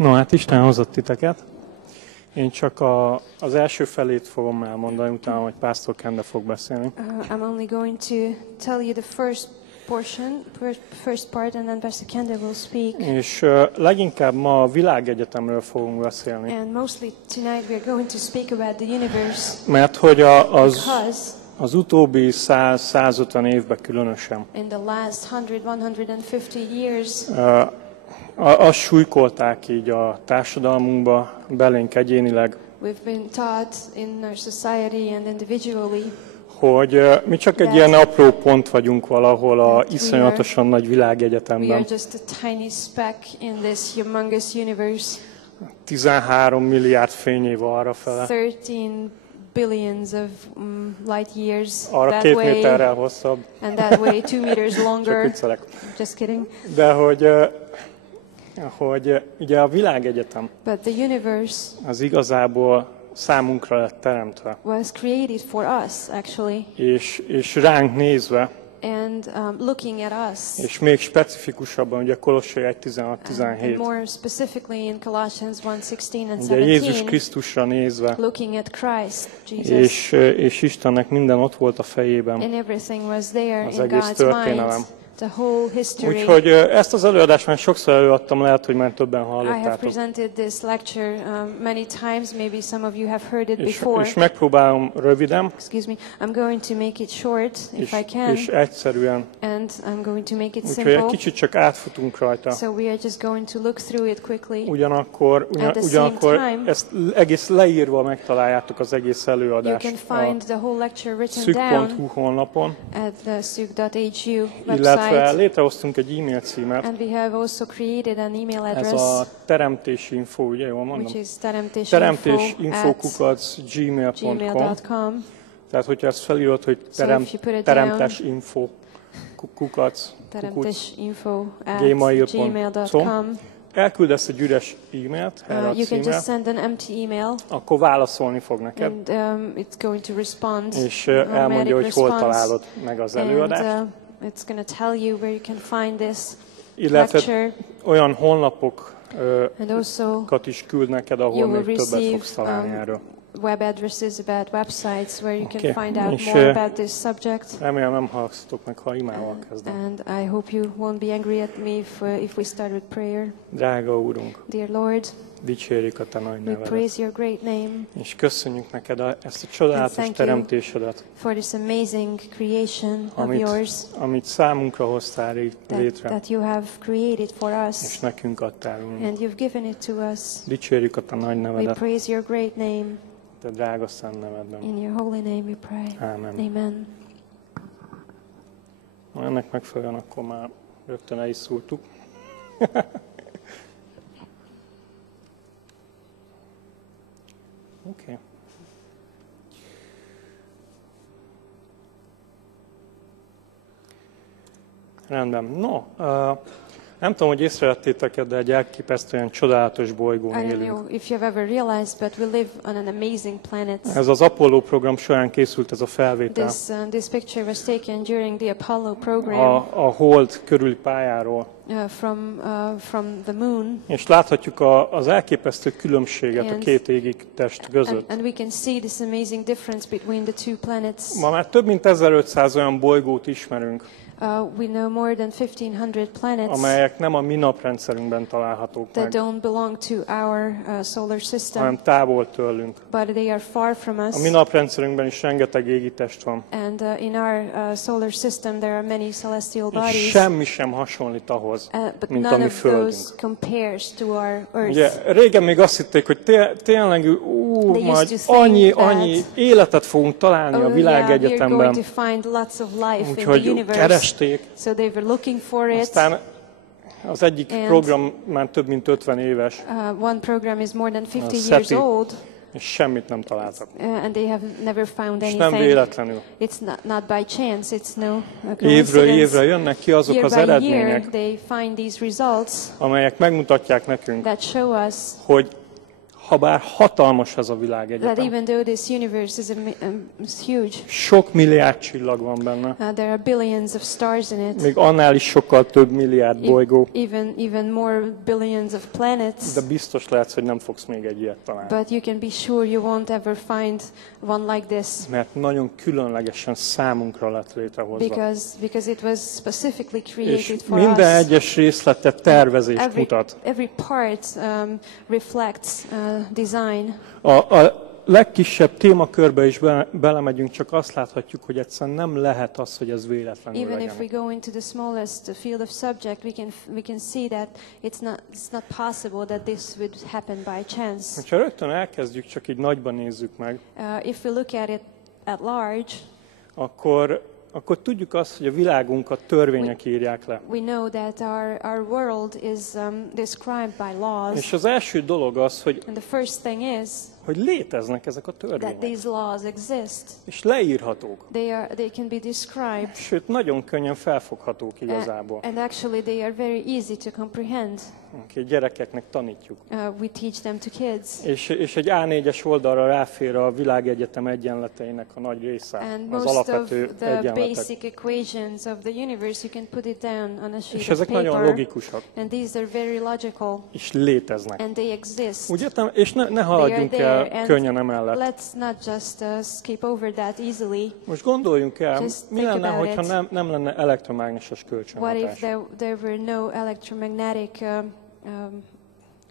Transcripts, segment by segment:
No, hát Isten hozott titeket. Én csak az első felét fogom elmondani, utána majd Pásztor Kende fog beszélni. I'm only going to tell you the first portion, first part, and then Pastor Kende will speak. És leginkább ma a világegyetemről fogunk beszélni. And mostly tonight we are going to speak about the universe. Mert hogy az utóbbi 100-150 évben különösen in the last 100-150 years, azt súlykolták így a társadalmunkba, belénk egyénileg, we've been taught in our society and individually hogy mi csak egy ilyen apró pont vagyunk valahol a iszonyatosan nagy világegyetemben. We are just a tiny speck in this humongous universe. 13 milliárd fényév arrafele. 13 billions of light years arra that 2 way, méterrel hosszabb. and that way 2 meters longer. Csak viccelek. Just kidding. De hogy ugye a világegyetem But the universe az igazából számunkra lett teremtve. Was created for us, actually. És ránk nézve, and looking at us. És még specifikusabban, ugye Kolossai 1:16-17. More specifically in Colossians 1:16 and 17. Ugye Jézus Krisztusra nézve. Looking at Christ, Jesus. És Istennek minden ott volt a fejében. And everything was there az in egész God's történelem. mind. The whole history. Úgyhogy ezt az előadást már sokszor előadtam, lehet, hogy már többen I have hallottátok. presented this lecture many times, maybe some of you have heard it before. És megpróbálom röviden. Excuse me, I'm going to make it short if I can. És egyszerűen. And I'm going to make it Úgyhogy simple. egy kicsit csak átfutunk rajta. So we are just going to look through it quickly. Ugyanakkor ezt egész leírva megtaláljátok az egész előadást. You can find the whole lecture written szük.hu honlapon. At the szük.hu website. Illetve létrehoztunk egy e-mail címet. And we have also created an email address. Ez a Teremtés info, ugye jól mondom? Which is teremtésinfo@gmail.com. Tehát, hogyha ezt felírod, hogy teremtésinfo gmail.com. Elküldesz egy üres e-mailt erre a you can just címre, send an empty email. Akkor válaszolni fog neked. And it's going to respond. És elmondja, hogy hol találod meg az előadást. And, it's going to tell you where you can find this illetve olyan honlapokat is küld neked, ahol még többet fogsz találni erről. Web addresses about websites where you can find out more about this subject. Remélem nem hallgatok meg, ha imával kezdem. And I hope you won't be angry at me if we start with prayer. Drága Úrunk, dear Lord, dicsérjük a Te nagy nevedet. We praise your great name. És köszönjük neked ezt a csodálatos teremtésedet, for this amazing creation of yours, amit számunkra hoztál létre, that you have created for us, és nekünk adtál. And you've given it to us. Dicsérjük a Te nagy nevedet. We praise your great name. Te drága szent nevedben. In your holy name we pray. Amen. Amen. Ennek megfelelően akkor már rögtön el is szúrtuk. Oké. Rendben. No, nem tudom, hogy észrevettétek, de egy elképesztően csodálatos bolygón élünk. Ez az Apollo program során készült ez a felvétel. This picture was taken during the Apollo program. A Hold körüli pályáról. From the moon. És láthatjuk az elképesztő különbséget a két égitest között. And we can see this amazing difference between the two planets. Ma már több mint 1500 olyan bolygót ismerünk. We know more than 1500 planets, amelyek nem a mi naprendszerünkben találhatók meg, that don't belong to our solar system, hanem távol tőlünk. But they are far from us. A mi naprendszerünkben is rengeteg égitest van. And in our solar system there are many celestial bodies. És semmi sem hasonlít ahhoz, mint a mi Földünk. Compares to our Earth. Ugye, régen még azt hitték, hogy tényleg majd annyi életet fogunk találni a világegyetemben. Úgyhogy So they were looking for it. Aztán az egyik program már több mint 50 éves. One program is more than 50 years old. És semmit nem találtak. And they have never found anything. És nem véletlenül. It's not by chance, it's no coincidence. Évről évre jönnek ki azok az eredmények, year they find these results, amelyek megmutatják nekünk, that show us, hogy habár hatalmas ez a that világegyetem, even though this universe is huge, sok milliárd csillag van benne, there are billions of stars in it, még annál is sokkal több milliárd bolygó, even more billions of planets. de biztos lehetsz, hogy nem fogsz még egy ilyet találni. But you can be sure you won't ever find one like this. Mert nagyon különlegesen számunkra lett létrehozva. Because it was specifically És created for minden us. egyes részlete tervezést mutat. Every part reflects design. A legkisebb témakörbe is belemegyünk, csak azt láthatjuk, hogy egyszerűen nem lehet az, hogy ez véletlenül Even legyen. if we go into the smallest field of subject, we can see that it's not possible that this would happen by chance. Ha rögtön elkezdjük, csak így nagyban nézzük meg, If we look at it at large, akkor tudjuk azt, hogy a világunkat törvények írják le. we know that our world is described by laws. És az első dolog az, And the first thing is hogy léteznek ezek a that törvények. these laws exist. És leírhatók. They can be described. Sőt, nagyon könnyen felfoghatók igazából. And actually they are very easy to comprehend. Okay, gyerekeknek tanítjuk. We teach them to kids. És egy A4-es oldalra ráfér a világegyetem egyenleteinek a nagy része, And az most alapvető of the egyenletek. basic equations of the universe, you can put it down on a sheet És of ezek nagyon paper. logikusak. And these are very logical. És léteznek. And they exist. Úgy értem, és ne haladjunk They are el there, könnyen emellett. Let's not just skip over that easily. Most gondoljunk el, Just mi think lenne, about hogyha it. nem lenne elektromágneses What if kölcsönhatás? there were no electromagnetic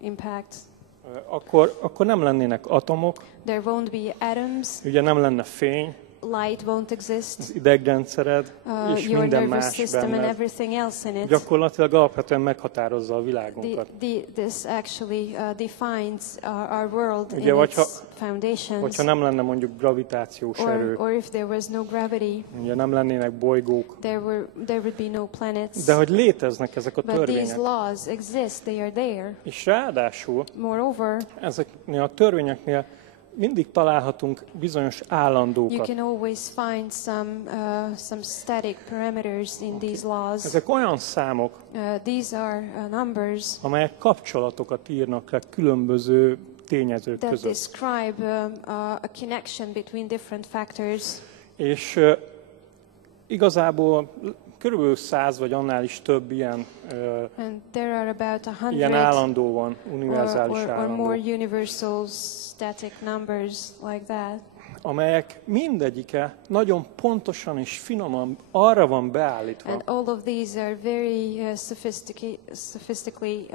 impact? Akkor nem lennének atomok, There won't be atoms. ugye nem lenne fény, Light won't exist. az idegrendszered, és Your minden nervous más system and benned. everything else in it. Gyakorlatilag alapvetően meghatározza a világunkat. This actually defines our world Ugye, in its foundations. Hogyha nem lenne mondjuk gravitációs erő, Or if there was no gravity, ugye nem lennének bolygók, there would be no planets. de hogy léteznek ezek a But these törvények. laws exist, they are there. És ráadásul Moreover, ezeknél a törvényeknél mindig találhatunk bizonyos you állandókat. can always find some static parameters in these laws. Ezek olyan számok, These are numbers amelyek kapcsolatokat írnak le különböző tényezők that között. describe a connection between different factors. És igazából körülbelül 100 vagy annál is több And there are about 100 ilyen állandó van, univerzális or állandó, more universal static numbers like that. amelyek mindegyike nagyon pontosan és finoman arra van beállítva, And all of these are very sophistically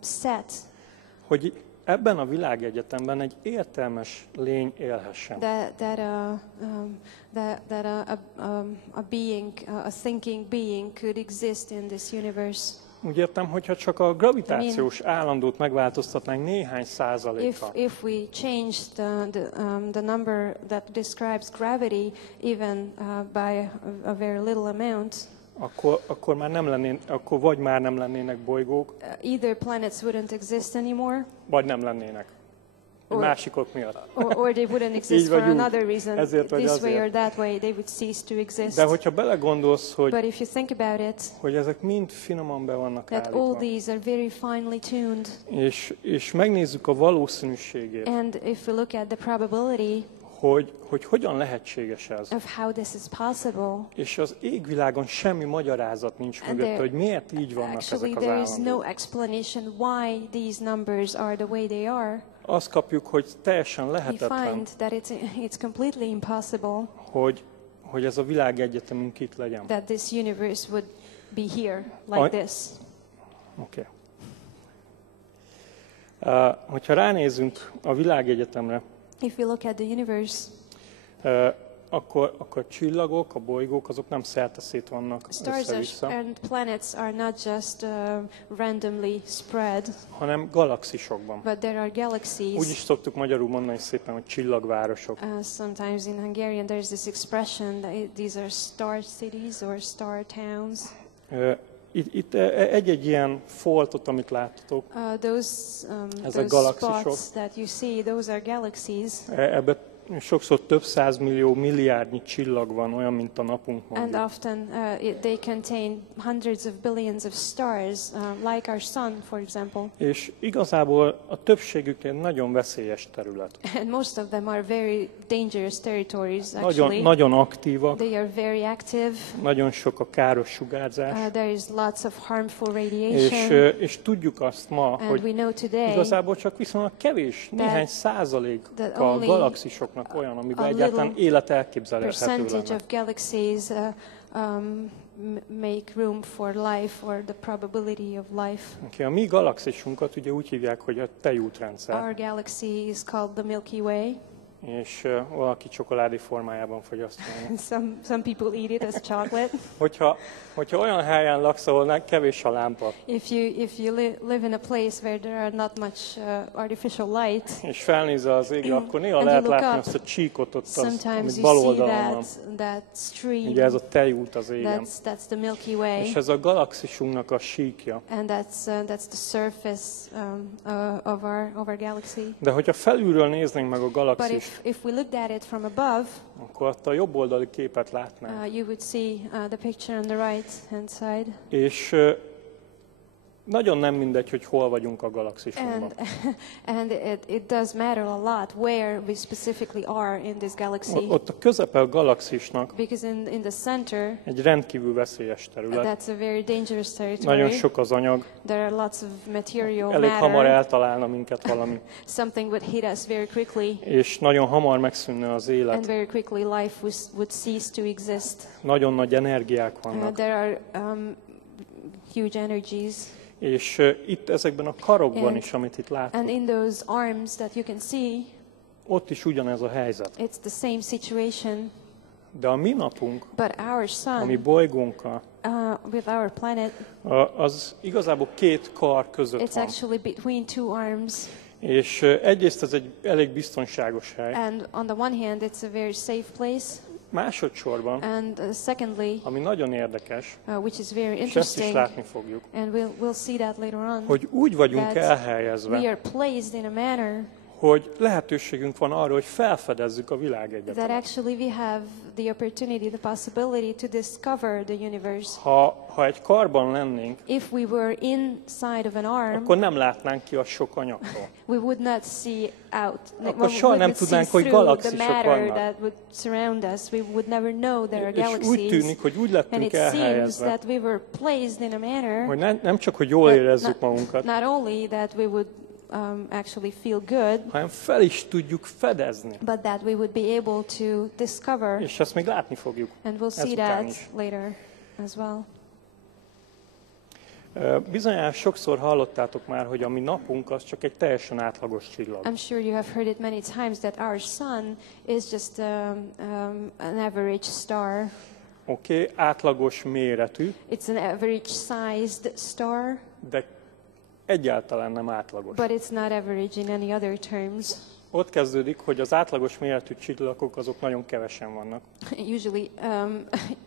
set hogy ebben a világegyetemben egy értelmes lény élhessen. that a being, a thinking being could exist in this universe. Úgy értem, hogyha csak a gravitációs állandót megváltoztatnánk néhány százalékra, If we changed the number that describes gravity even by a very little amount, akkor vagy már nem lennének bolygók, either planets wouldn't exist anymore, vagy nem lennének. Egy másik ok miatt. or they wouldn't Így exist vagy for úgy. another reason. Ezért vagy This way azért. or that way, they would cease to exist. De hogyha belegondolsz, But if you think about it, hogy ezek mind finoman be vannak that all állítva, these are very finely tuned, és megnézzük a valószínűségét, and if we look at the probability hogy hogyan lehetséges ez. of how this is possible, És az égvilágon semmi magyarázat nincs And mögötte, there- hogy miért így vannak actually ezek az there is no állandók. explanation why these numbers are the way they are. Azt kapjuk, hogy teljesen We lehetetlen, find that it's completely impossible hogy ez a világegyetemünk itt legyen. that this universe would be here like this. Oké. Hogyha ránézünk a világegyetemre, If we look at the universe, akkor a csillagok, a bolygók, azok nem szerteszét vannak stars össze-vissza, and planets are not just randomly spread, hanem galaxisokban. but there are Úgy galaxies. is szoktuk magyarul mondani szépen, hogy csillagvárosok. Sometimes in Hungarian there's this expression that these are star cities or star towns. Itt egy-egy ilyen foltot, amit láttok, Those Ezek spots galaxisok. that you see, those are galaxies. ebbe sokszor több százmillió, milliárdnyi csillag van, olyan, mint a napunk mondjuk. And often they contain hundreds of billions of stars, like our sun, for example. És igazából a többségük egy nagyon veszélyes terület. And most of them are very dangerous territories, actually. Nagyon aktívak. They are very active. Nagyon sok a káros sugárzás. There is lots of harmful radiation. És tudjuk azt ma, hogy we know today igazából csak viszonylag kevés, néhány százalék a galaxisoknak olyan, amiben egyáltalán élet elképzelhető percentage of galaxies make room for life or the probability of life. A mi galaxisunkat ugye úgy hívják, hogy a tejútrendszer. Our galaxy is called the Milky Way. És valaki csokoládé formájában fogyasztja. Some people eat it as chocolate. hogyha olyan helyen laksz, ahol kevés a lámpa. If you live in a place where there are not much artificial light. És felnézel az égre, akkor néha lehet látni azt a csíkot ott, amit bal oldalon van. That stream. Ugye ez a tejút az égen. That's the Milky Way. És ez a galaxisunknak a síkja. And that's the surface of our galaxy. De hogyha felülről néznénk meg a galaxist, if we looked at it from above, akkor ott a jobb oldali képet látnánk. You would see the picture on the right hand side. És nagyon nem mindegy, hogy hol vagyunk a galaxisunkban. And it does matter a lot where we specifically are in this galaxy. Ott a közepe a galaxisnak Because in the center, egy rendkívül veszélyes terület. That's a very dangerous territory. Nagyon sok az anyag. There are lots of material Elég matter. hamar eltalálna minket valami. Something would hit us very quickly. És nagyon hamar megszűnne az élet. And very quickly life would cease to exist. Nagyon nagy energiák vannak. There are huge energies. És itt ezekben a karokban is, amit itt látunk, and in those arms that you can see, ott is ugyanez a helyzet. It's the same situation. De a mi napunk, but our sun, a mi bolygónkkal, with our planet, az igazából két kar között it's van. actually between two arms. És egyrészt ez egy elég biztonságos hely. And on the one hand, it's a very safe place. Másodszorban, and secondly, ami nagyon érdekes, which is very és ezt is interesting, látni fogjuk, and we'll see that later on, hogy úgy vagyunk that elhelyezve, we are placed in a manner hogy lehetőségünk van arra, hogy felfedezzük a that világegyetemet. actually we have the opportunity, the possibility to discover the universe. Ha egy karban lennénk, If we were inside of an arm, akkor nem látnánk ki a sok anyagtól. we would not see out. Akkor soha nem tudnánk, hogy galaxisok vannak. That would surround us. We would never know there are És galaxies. úgy tűnik, hogy úgy And lettünk it seems elhelyezve, that we were placed in a manner hogy nem csak, hogy jól érezzük magunkat, not only that we would actually feel good, hanem fel is tudjuk fedezni. but that we would be able to discover, És ezt még látni fogjuk. and we'll see ezután that is. later as well. Bizonyára sokszor hallottátok már, hogy a mi napunk az csak egy teljesen átlagos csillag. I'm sure you have heard it many times that our sun is just an average star. Oké, átlagos méretű, It's an average sized star, de egyáltalán nem átlagos. but it's not average in any other terms. Ott kezdődik, hogy az átlagos méretű csillagok azok nagyon kevesen vannak. Usually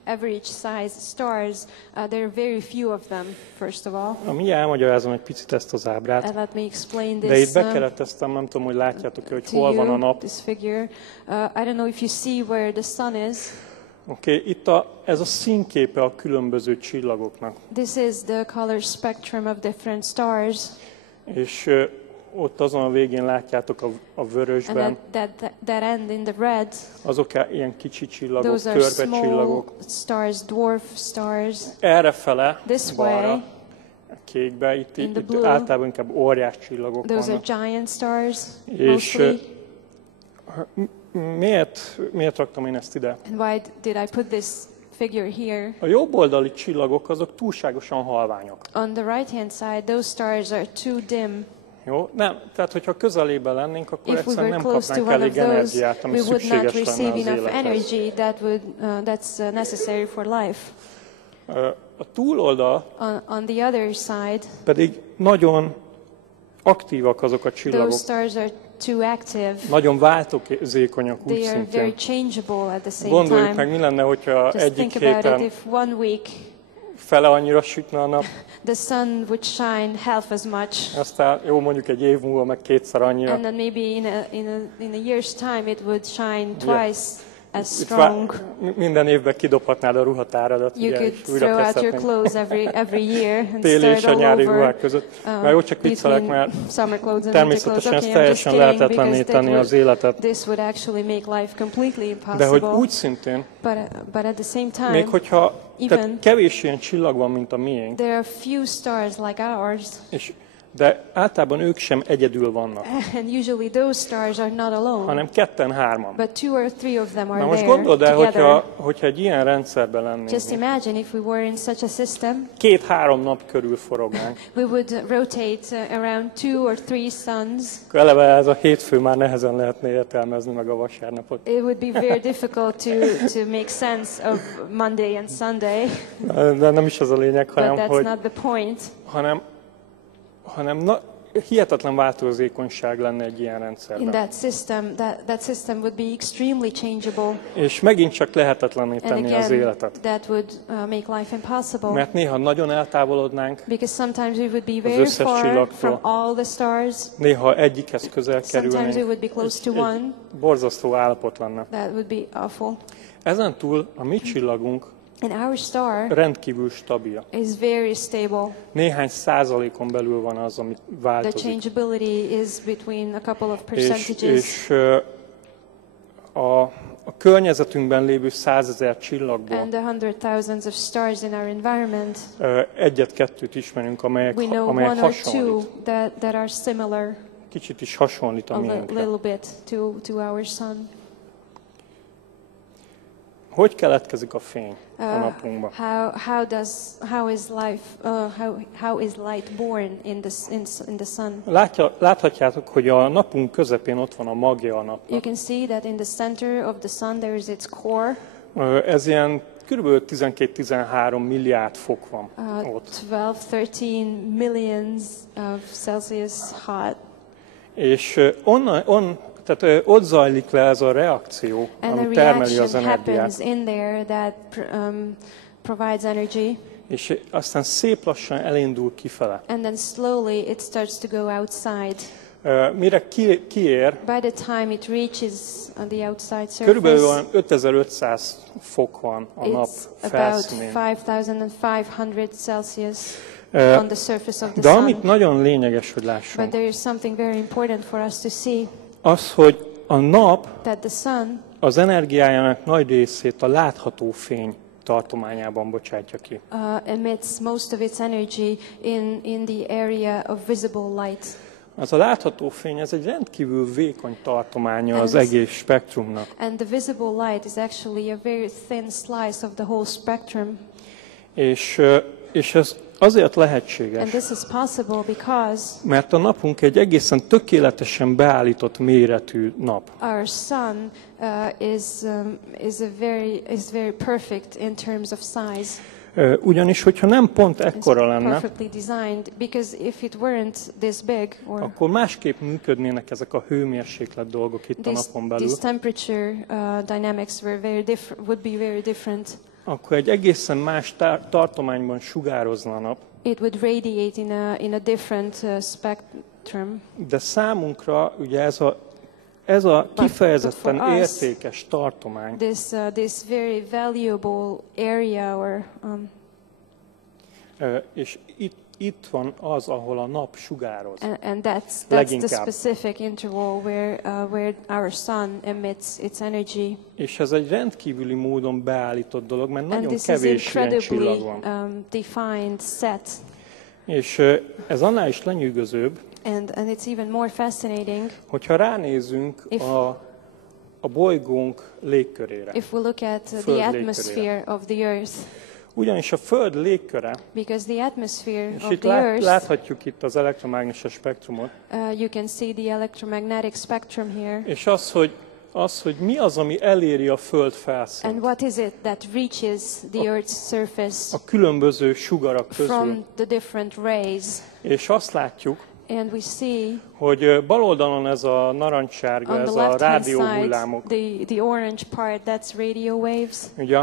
average sized stars, there are very few of them, first of all. Mindjárt elmagyarázom egy picit ezt az ábrát, And let me explain de itt this bekereteztem, nem tudom, hogy látjátok-e, hogy to hol van a you, nap. this figure. I don't know if you see where the sun is. Oké, itt ez a színképe a különböző csillagoknak. This is the color spectrum of different stars. És ott azon a végén látjátok a vörösben, And that end in the red, azok ilyen kicsi csillagok, those are törpe small csillagok. stars, dwarf stars. Errefele, This balra, way, kékbe, itt blue, általában inkább óriás csillagok those are vannak. giant stars, És mostly. miért raktam én ezt ide? And why did I put this figure here? A jobb oldali csillagok azok túlságosan halványok. On the right hand side, those stars are too dim. Jó? Nem, tehát hogyha közelében lennénk, akkor If we egyszerűen were nem close to kapnánk one of elég those, energiát, ami we would not szükséges lenne receive az enough élethez. energy that's necessary for life. A túloldal On the other side, pedig nagyon aktívak azok a csillagok. those stars are too active. Nagyon változékonyak úgy They are very szintén. changeable at the same Gondoljuk time. meg, mi lenne, hogyha Just egyik think about it, héten if one week fele annyira sütne a nap. The sun would shine half as much. Aztán jó, mondjuk egy év múlva meg kétszer annyira. And then maybe in a year's time it would shine twice as strong. Minden évben kidobhatnád a ruhatáradat. You could throw out your clothes every year and téli és start a all nyári over. ruhák között. Már jó, csak viccelek, mert summer clothes and természetesen ez teljesen lehetetlenné tenni az életet. This would actually make life completely impossible. De hogy úgy szintén, but at the same time, még hogyha kevés ilyen csillag van, mint a miénk, there are few stars like ours. De általában ők sem egyedül vannak. And usually those stars are not alone. Hanem ketten, hárman. But two or three of them are Na most there gondold el, together. hogyha egy ilyen rendszerben lennénk. Just imagine if we were in such a system. 2-3 nap körül forognánk. We would rotate around 2 or 3 suns. Eleve ez a hétfő már nehezen lehetne értelmezni meg a vasárnapot. It would be very difficult to make sense of Monday and Sunday. De nem is az a lényeg, hanem but that's not the point. hanem hihetetlen változékonyság lenne egy ilyen rendszerben. In that system would be extremely changeable. És megint csak lehetetlenné tenni az életet. That would make life impossible. Mert néha nagyon eltávolodnánk because sometimes we would be very far from all the stars. Néha egyikhez közel kerülnénk. Sometimes we would be close to one. Borzasztó állapot lenne. That would be awful. Ezen túl a mi csillagunk and our star rendkívül stabil. Is very stable. Néhány százalékon belül van az, ami változik. The changeability is between a couple of percentages. És a környezetünkben lévő 100 000 csillagból and the 100,000 of stars in our environment, egyet-kettőt ismerünk, amelyek hasonlít. That are similar. Kicsit is hasonlít a miénkre. A little bit to our sun. Hogy keletkezik a fény a napunkban? How is light born in the sun? Láthatjátok, hogy a napunk közepén ott van a magja a napnak. You can see that in the center of the sun there is its core. Ez ilyen körülbelül 12-13 milliárd fok van ott. 12-13 millions of Celsius hot. És tehát ott zajlik le ez a reakció, ami termeli az energiát. In there that provides energy. És aztán szép lassan elindul kifele. And then slowly it starts to go outside. Mire kiér, by the time it reaches on the outside surface, körülbelül 5500 fok van a nap felszínén. About 5500 Celsius on the surface of the de sun. amit nagyon lényeges, hogy lássunk, but there is something very important for us to see. Az, hogy a nap that the sun, az energiájának nagy részét a látható fény tartományában bocsátja ki. Emits most of its energy in the area of visible light. Az a látható fény, ez egy rendkívül vékony tartománya az egész spektrumnak. And the visible light is actually a very thin slice of the whole spectrum. És ez azért lehetséges, and this is possible because mert a napunk egy egészen tökéletesen beállított méretű nap. Our sun is very perfect in terms of size. Ugyanis, hogyha nem pont ekkora lenne, akkor másképp működnének ezek a hőmérséklet dolgok itt a napon belül. These temperature dynamics would be very different. Akkor egy egészen más tartományban sugározna a nap. It would radiate in a different spectrum. De számunkra ugye ez a kifejezetten értékes tartomány. This very valuable area or és itt van az, ahol a nap sugároz. And that's the specific interval where our sun emits its energy. És ez egy rendkívüli módon beállított dolog, mert nagyon kevés ilyen csillag van. Defined set. És ez annál is lenyűgözőbb, and it's even more fascinating, hogyha ránézünk a bolygónk légkörére. If we look at the atmosphere of the Earth. Ugyanis a Föld légköre, because the atmosphere és of itt the Earth, láthatjuk itt az elektromágneses spektrumot, you can see the electromagnetic spectrum here. És az, hogy mi az, ami eléri a Föld felszínt. And what is it that reaches the Earth's surface? A különböző sugarak közül. From the different rays. És azt látjuk, And we see hogy bal oldalon ez a narancssárga, ez a rádióhullámok. The orange part, that's radio waves. Ugye,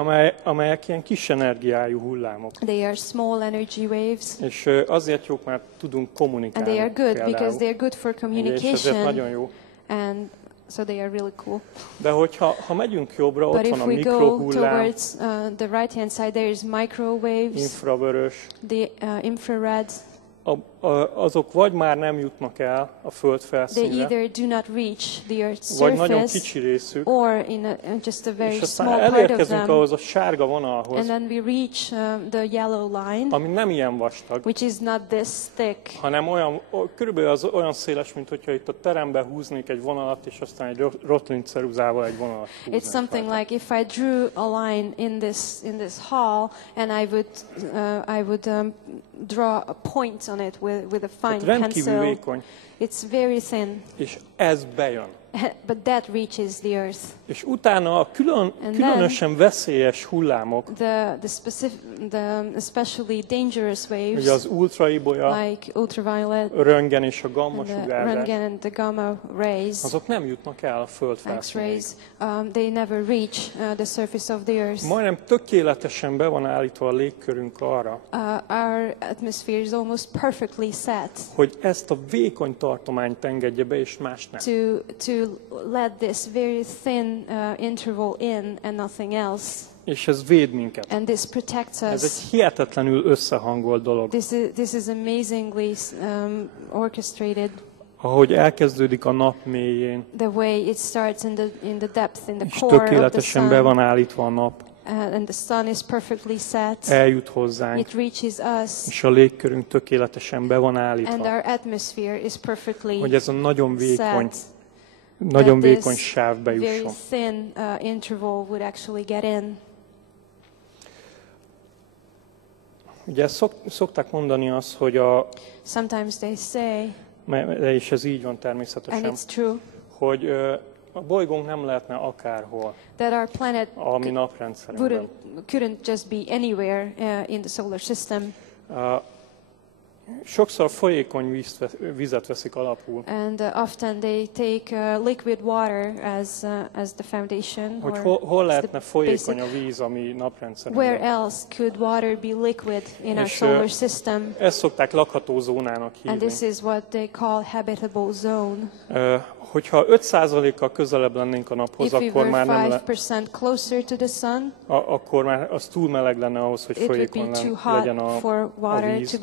amelyek ilyen kis energiájú hullámok. They are small energy waves. És azért jók, mert tudunk kommunikálni. And they are good because they are good for communication. És ezért nagyon jó. And so they are really cool. De hogyha megyünk jobbra, ott van a mikrohullám. But if we go towards the right hand side, there is microwaves. Infravörös. The infrared. Azok vagy már nem jutnak el a föld felszínre, they either do not reach the earth's vagy nagyon surface, kicsi részük, or in just a very és aztán small part of elérkezünk them, ahhoz a sárga vonalhoz, and then we reach the yellow line, ami nem ilyen vastag, which is not this thick, hanem körülbelül olyan széles, mint hogyha itt a terembe húznék egy vonalat, és aztán egy rotringceruzával egy vonalat húznék. It's something like if I drew a line in this hall, and I would draw a point on it with a fine pencil. Vékony. It's very thin. És ez bejön. But that reaches the earth. És utána a különösen veszélyes hullámok, the especially dangerous waves, ugye az ultraibolya, like ultraviolet, röntgen és a gamma sugárzás, röntgen and the gamma rays, azok nem jutnak el a föld felszínéig. They never reach the surface of the earth. Majdnem tökéletesen be van állítva a légkörünk arra, our atmosphere is almost perfectly set, hogy ezt a vékony tartományt engedje be, és más nem. To let this very thin interval in and nothing else. És ez véd minket. And this protects us. Ez egy hihetetlenül összehangolt dolog. This is amazingly orchestrated. Ahogy elkezdődik a nap mélyén, the way it starts in the depth, in the és core of the tökéletesen sun. be van állítva a nap. And the sun is perfectly set. Eljut hozzánk. It reaches us. És a légkörünk tökéletesen be van állítva. And our atmosphere is perfectly hogy ez a nagyon vékony, sáv bejusson. Very thin interval would actually get in. Ugye szokták mondani azt, hogy sometimes they say, és ez így van természetesen, and it's true, hogy a bolygónk nem lehetne akárhol, that our planet a mi naprendszerünkben. Couldn't just be anywhere in the solar system. Sokszor folyékony vizet veszik alapul. And often they take liquid water as the foundation. Hogy hol lehetne folyékony a víz a mi naprendszerünkben. Where else could water be liquid in our solar system? Ezt szokták lakható zónának hívni. And this is what they call habitable zone. Hogyha 5%-kal közelebb lennénk a naphoz, akkor már nem closer to the sun, akkor már az túl meleg lenne ahhoz, hogy folyékony legyen a víz.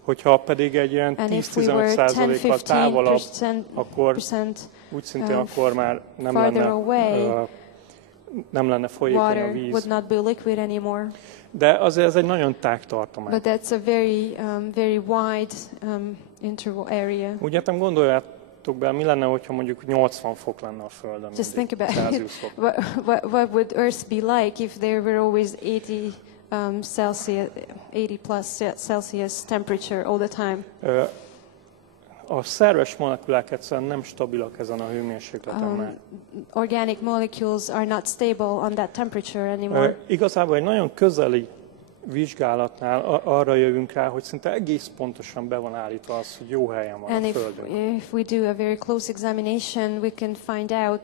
Hogyha pedig egy ilyen 10-15%-kal távolabb, akkor úgy szintén akkor már nem lenne folyékony a víz. De azért ez egy nagyon tág tartomány. But that's a very wide interval area. Úgy értem, gondoljátok be, mi lenne, hogyha mondjuk 80 fok lenne a Földön. Just think about it. What would Earth be like if there were always 80 plus Celsius temperature all the time? A szerves molekulák egyszerűen nem stabilak ezen a hőmérsékleten már. Organic molecules are not stable on that temperature anymore. Igazából egy nagyon közeli vizsgálatnál arra jövünk rá, hogy szinte egész pontosan be van állítva az, hogy jó helyen van a Földön. If we do a very close examination, we can find out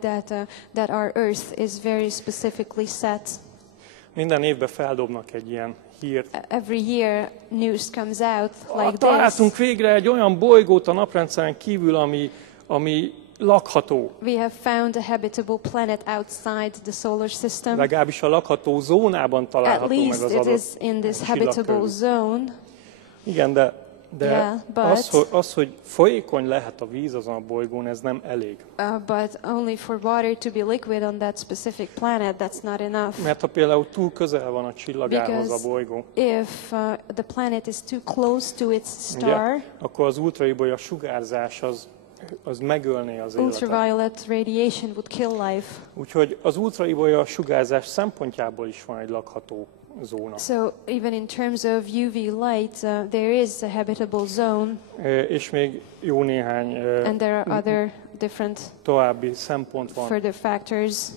that our Earth is very specifically set. Minden évben feldobnak egy ilyen hírt. Every year news comes out like this. Találtunk végre egy olyan bolygót a naprendszeren kívül, ami lakható. We have found a habitable planet outside the solar system. Legalábbis a lakható zónában található meg az adott. At least it is in this habitable zone. Igen, de az, hogy folyékony lehet a víz azon a bolygón, ez nem elég. But only for water to be liquid on that specific planet, that's not enough. Mert ha például túl közel van a csillagához a bolygó, if the planet is too close to its star, ugye, akkor az ultraibolya sugárzás az megölné az életet. Ultraviolet radiation would kill life. Úgyhogy az ultraibolya sugárzás szempontjából is van egy lakható zóna. So even in terms of UV light, there is a habitable zone. És még jó néhány and there are other different további szempont van. Further factors.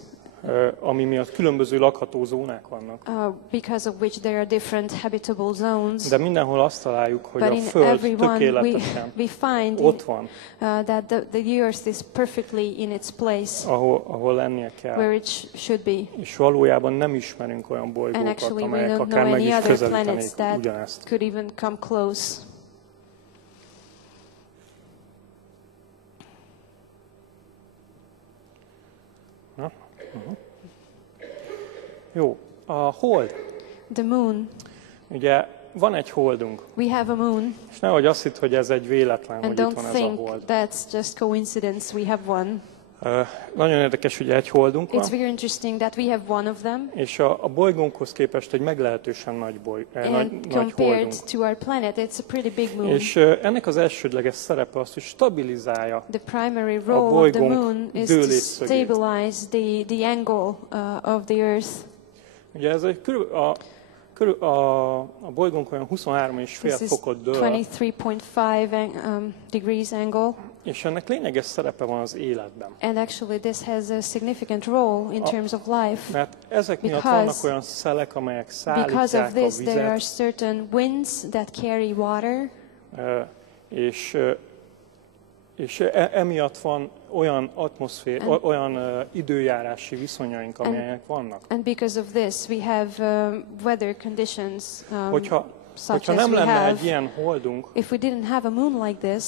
ami miatt különböző lakható zónák vannak. Because of which there are different habitable zones. De mindenhol azt találjuk, hogy a Föld tökéletesen ott van. That the earth is perfectly in its place. Ahol lennie kell. Where it should be. És valójában nem ismerünk olyan bolygókat, amelyek akár meg is közelítenék ugyanezt. Could even come close. Jó, a hold. The moon. Ugye van egy holdunk. We have a moon. És nehogy azt hidd, hogy ez egy véletlen, hogy itt van ez a hold. And don't think that's just coincidence. We have one. Nagyon érdekes, hogy egy holdunk van. It's very interesting that we have one of them. És a bolygónkhoz képest egy meglehetősen nagy holdunk. Compared to our planet, it's a pretty big moon. És ennek az elsődleges szerepe az, hogy stabilizálja the primary role of the moon is to stabilize the angle of the Earth. Ugye ez a bolygónk olyan 23,5 fokot dől. 23.5 degrees angle. És ennek lényeges szerepe van az életben. And actually this has a significant role in terms of life. Mert ezek miatt vannak olyan szelek, amelyek szállítják a vizet. Because of this there are certain winds that carry water. És emiatt van olyan olyan időjárási viszonyaink, amelyek vannak. And because of this we have weather conditions. Hogyha nem lenne egy ilyen holdunk, if we didn't have a moon like this,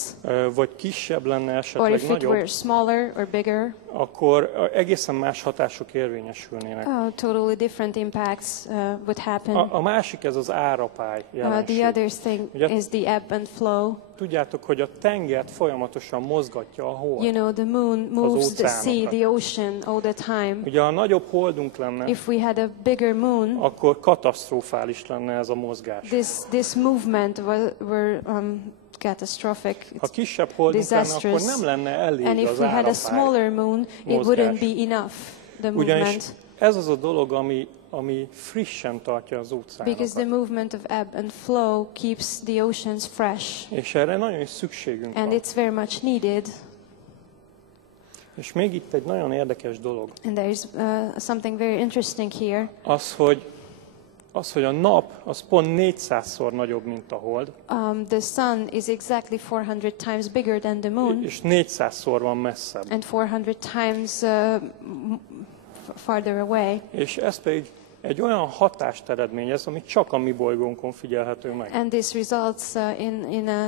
vagy kisebb lenne esetleg or if nagyobb, it were smaller or bigger, akkor egészen más hatások érvényesülnének. Totally different impacts would happen. A másik ez az árapály jelenség. The other thing is the ebb and flow. Tudjátok, hogy a tengert folyamatosan mozgatja a hold. You know, the moon moves the sea, the ocean all the time. Ugye ha nagyobb holdunk lenne, if we had a bigger moon, akkor katasztrofális lenne ez a mozgás. This movement were catastrophic. Ha kisebb holdunk lenne, akkor nem lenne elég and if az we had a árapály smaller moon, it wouldn't be enough, the movement. Ugyanis ez az a dolog, ami frissen tartja az óceánokat. Because the movement of ebb and flow keeps the oceans fresh. És erre nagyon is szükségünk van. And it's very much needed. És még itt egy nagyon érdekes dolog. And there is something very interesting here. Az, hogy a nap az pont 400-szor nagyobb, mint a hold. The sun is exactly 400 times bigger than the moon. És 400-szor van messzebb. And 400 times farther away. És ez pedig egy olyan hatást eredményez, ami csak a mi bolygónkon figyelhető meg. And this results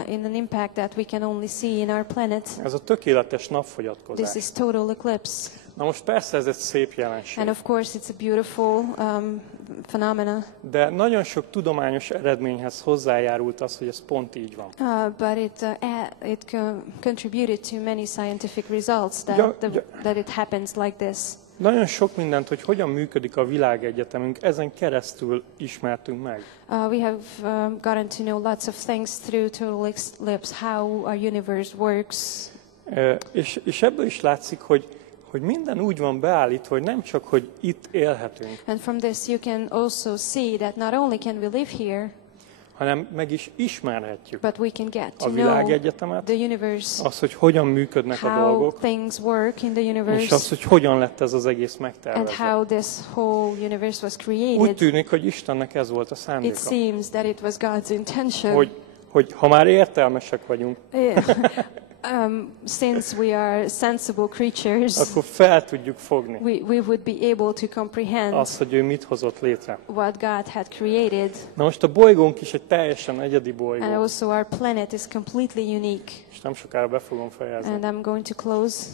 in an impact that we can only see in our planet. Ez a tökéletes napfogyatkozás. This is total eclipse. Na most persze ez egy szép jelenség. And of course it's a beautiful phenomena. De nagyon sok tudományos eredményhez hozzájárult az, hogy ez pont így van. But it contributed to many scientific results that it happens like this. Nagyon sok mindent, hogy hogyan működik a világegyetemünk, ezen keresztül ismertünk meg. We have gotten to know lots of things through total eclipse, how our universe works. És ebből is látszik, hogy minden úgy van beállítva, hogy nem csak, hogy itt élhetünk. And from this you can also see that not only can we live here, hanem meg is ismerhetjük but we can get to a világegyetemet, the universe, az, hogy hogyan működnek a dolgok, how things work in the universe, és az, hogy hogyan lett ez az egész megtervezve. and how this whole universe was created. Úgy tűnik, hogy Istennek ez volt a szándéka. It seems that it was God's intention. Hogy ha már értelmesek vagyunk, since we are sensible creatures, akkor fel tudjuk fogni we would be able to comprehend azt, hogy ő mit hozott létre. what God had created. Na most a bolygónk is egy teljesen egyedi bolygó. And also our planet is completely unique. És nem sokára be fogom fejezni. And I'm going to close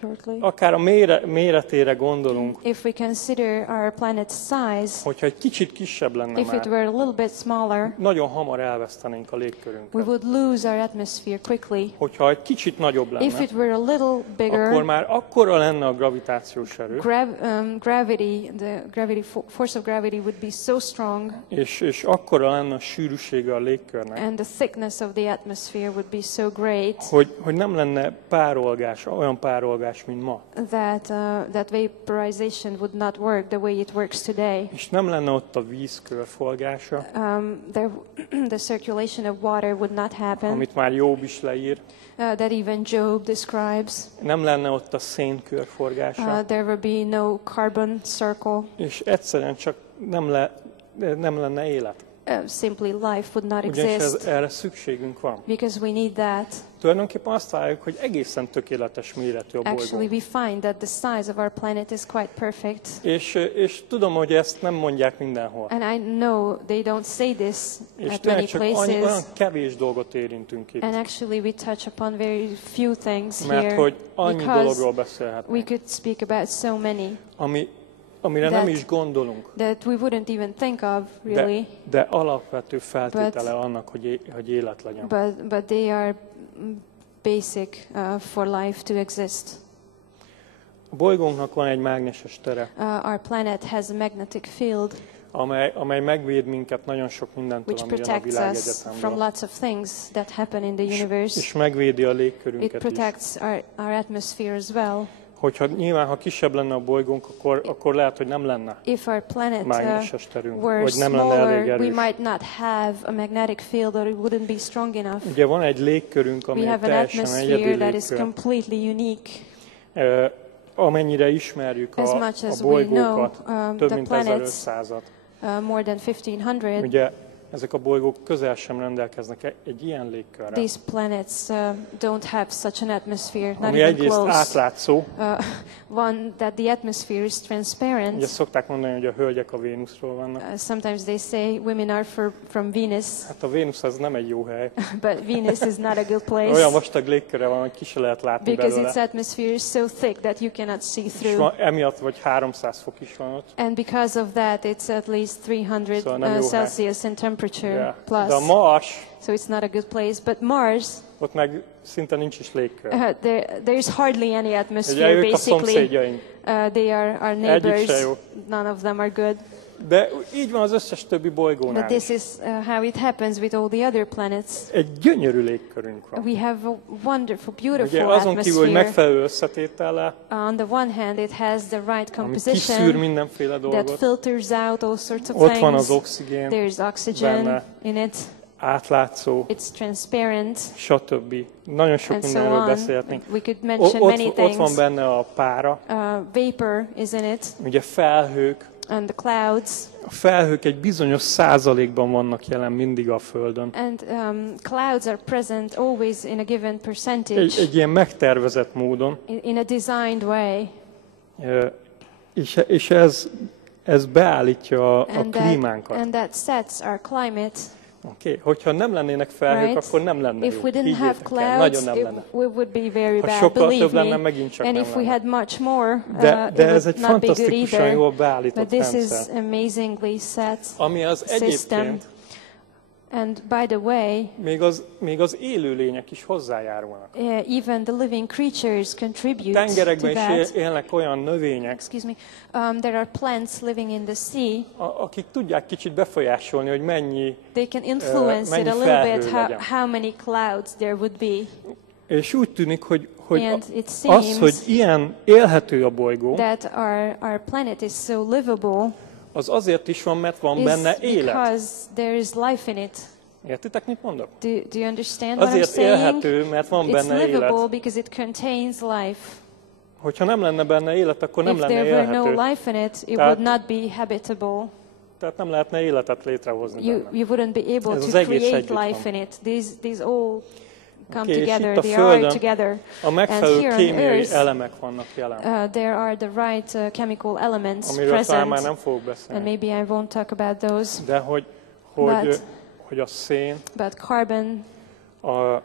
shortly. Akár a méretére gondolunk. If we consider our planet's size, hogyha egy kicsit kisebb lenne if it were a little bit smaller, nagyon hamar elvesztenénk a légkörünket. We would lose our atmosphere quickly. Hogyha egy kicsit nagyobb lenne, if it were a little bigger, akkor már akkora lenne a gravitációs erő. The force of gravity would be so strong. És akkora lenne a sűrűsége a légkörnek. And the thickness of the atmosphere would be so great. Hogy nem lenne párolgás, olyan párolgás, körforgás, mint ma. That vaporization would not work the way it works today. És nem lenne ott a víz körforgása, The circulation of water would not happen. amit már Jobb is leír. That even Job describes. Nem lenne ott a szén körforgása. There would be no carbon circle. És egyszerűen csak nem lenne élet. Simply life would not Ugyanis exist. erre szükségünk van. Because we need that. Tulajdonképpen azt találjuk, hogy egészen tökéletes méretű a Actually, bolygó. we find that the size of our planet is quite perfect. És tudom, hogy ezt nem mondják mindenhol. And I know they don't say this És at tényleg many csak places. olyan kevés dolgot érintünk itt. And actually we touch upon very few things Mert here. hogy annyi Because dologról we beszélhetünk, could speak about so many amire nem is gondolunk, that we wouldn't even think of, really. de alapvető feltétele annak, hogy élet legyen. But they are basic for life to exist. A bolygónknak van egy mágneses tere, Our planet has a magnetic field amely megvéd minket nagyon sok mindentől, which ami jön a protects us from világegyetemről. lots of things that happen in the universe. És megvédi a It légkörünket is. protects our atmosphere as well. Hogyha nyilván, ha kisebb lenne a bolygónk, akkor lehet, hogy nem lenne If our planet mágneses terünk, were vagy nem lenne elég smaller, we erős. might not have a magnetic field, or it wouldn't be strong enough. Ugye van egy légkörünk, ami We egy have an teljesen egyedi atmosphere that is légkör. completely unique. Amennyire ismerjük As a much as we bolygókat, know, több the mint planets, 1500-at. more than 1500. Ugye ezek a bolygók közel sem rendelkeznek egy ilyen légkörrel. These planets don't have such an atmosphere, not Ami even egyrészt close. átlátszó. One, that the atmosphere is transparent. Ugye szokták mondani, hogy a hölgyek a Vénuszról vannak. Sometimes they say women are from Venus, Hát a Vénusz az nem egy jó hely. but Venus is not a good place. Olyan vastag légköre van, hogy ki se lehet látni Because belőle. its atmosphere is so thick that you cannot see És through. emiatt vagy 300 fok is van ott. And because of that, it's at least 300 Szóval nem jó hely. Celsius in temperature Yeah. plus. De a Mars, So it's not a good place. But Mars, ott meg szinte nincs is légkör. there's hardly any Ugye atmosphere, ők a basically. szomszédjaink. They are our Egyik neighbors. se jó. None of them are good. De így van az összes többi But bolygónál this is. is how it happens with all the other planets. Egy gyönyörű légkörünk van. We have a wonderful, beautiful Ugye azon kívül, hogy atmosphere. megfelelő összetétellel, On the one hand, it has the right ami kiszűr composition mindenféle that dolgot. filters out all sorts of Ott van az things. oxigén, There's oxygen benne. in it. átlátszó, It's transparent, stb. Nagyon sok and so mindenről on. beszélhetnénk. We could mention many Ott things. van benne a pára, Vapor is in it, ugye felhők. and the clouds. A felhők egy bizonyos százalékban vannak jelen mindig a Földön. And clouds are present always in a given percentage, Egy ilyen megtervezett módon. in a designed way. És ez beállítja a klímánkat. And that sets our climate. Okay. Hogyha nem lennének felhők, Right. akkor nem lenne If jó. we didn't have Higgyétek el, nagyon clouds, nem lenne. it would be very Ha bad, sokkal believe több lenne, me. megint csak And nem if we lenne. had much more, De it ez would egy not be good fantasztikusan either. jól But beállított this is rendszer. amazingly set Ami az system. egyébként And by the way, még az élőlények is hozzájárulnak. even the living creatures contribute to Tengerekben is that. élnek olyan növények, Excuse me. There are plants living in the sea. akik tudják kicsit befolyásolni, hogy mennyi, They can influence it mennyi a little felhő bit legyen. how many clouds there would be. és úgy tűnik, hogy And it az, seems hogy ilyen élhető a bolygó, that our planet is so livable az azért is van, mert van is benne élet. because there is life in it. Értitek, mit mondok? Do you understand what I'm Azért saying? élhető, mert van It's benne livable élet. because it contains life. Hogyha nem lenne benne élet, akkor nem If lenne there were no élhető. life in it, it Tehát- would not be habitable. Tehát nem lehetne életet létrehozni You benne. wouldn't be able Ez az to egész create együtt life van. in it. These all come Oké, és together. itt a They are Földön together. a megfelelő here on kémiai Earth, elemek vannak jelen, There are the right chemical elements amiről talán már present, nem fogok and beszélni. maybe I won't talk about those. De But- hogy a szén But carbon, a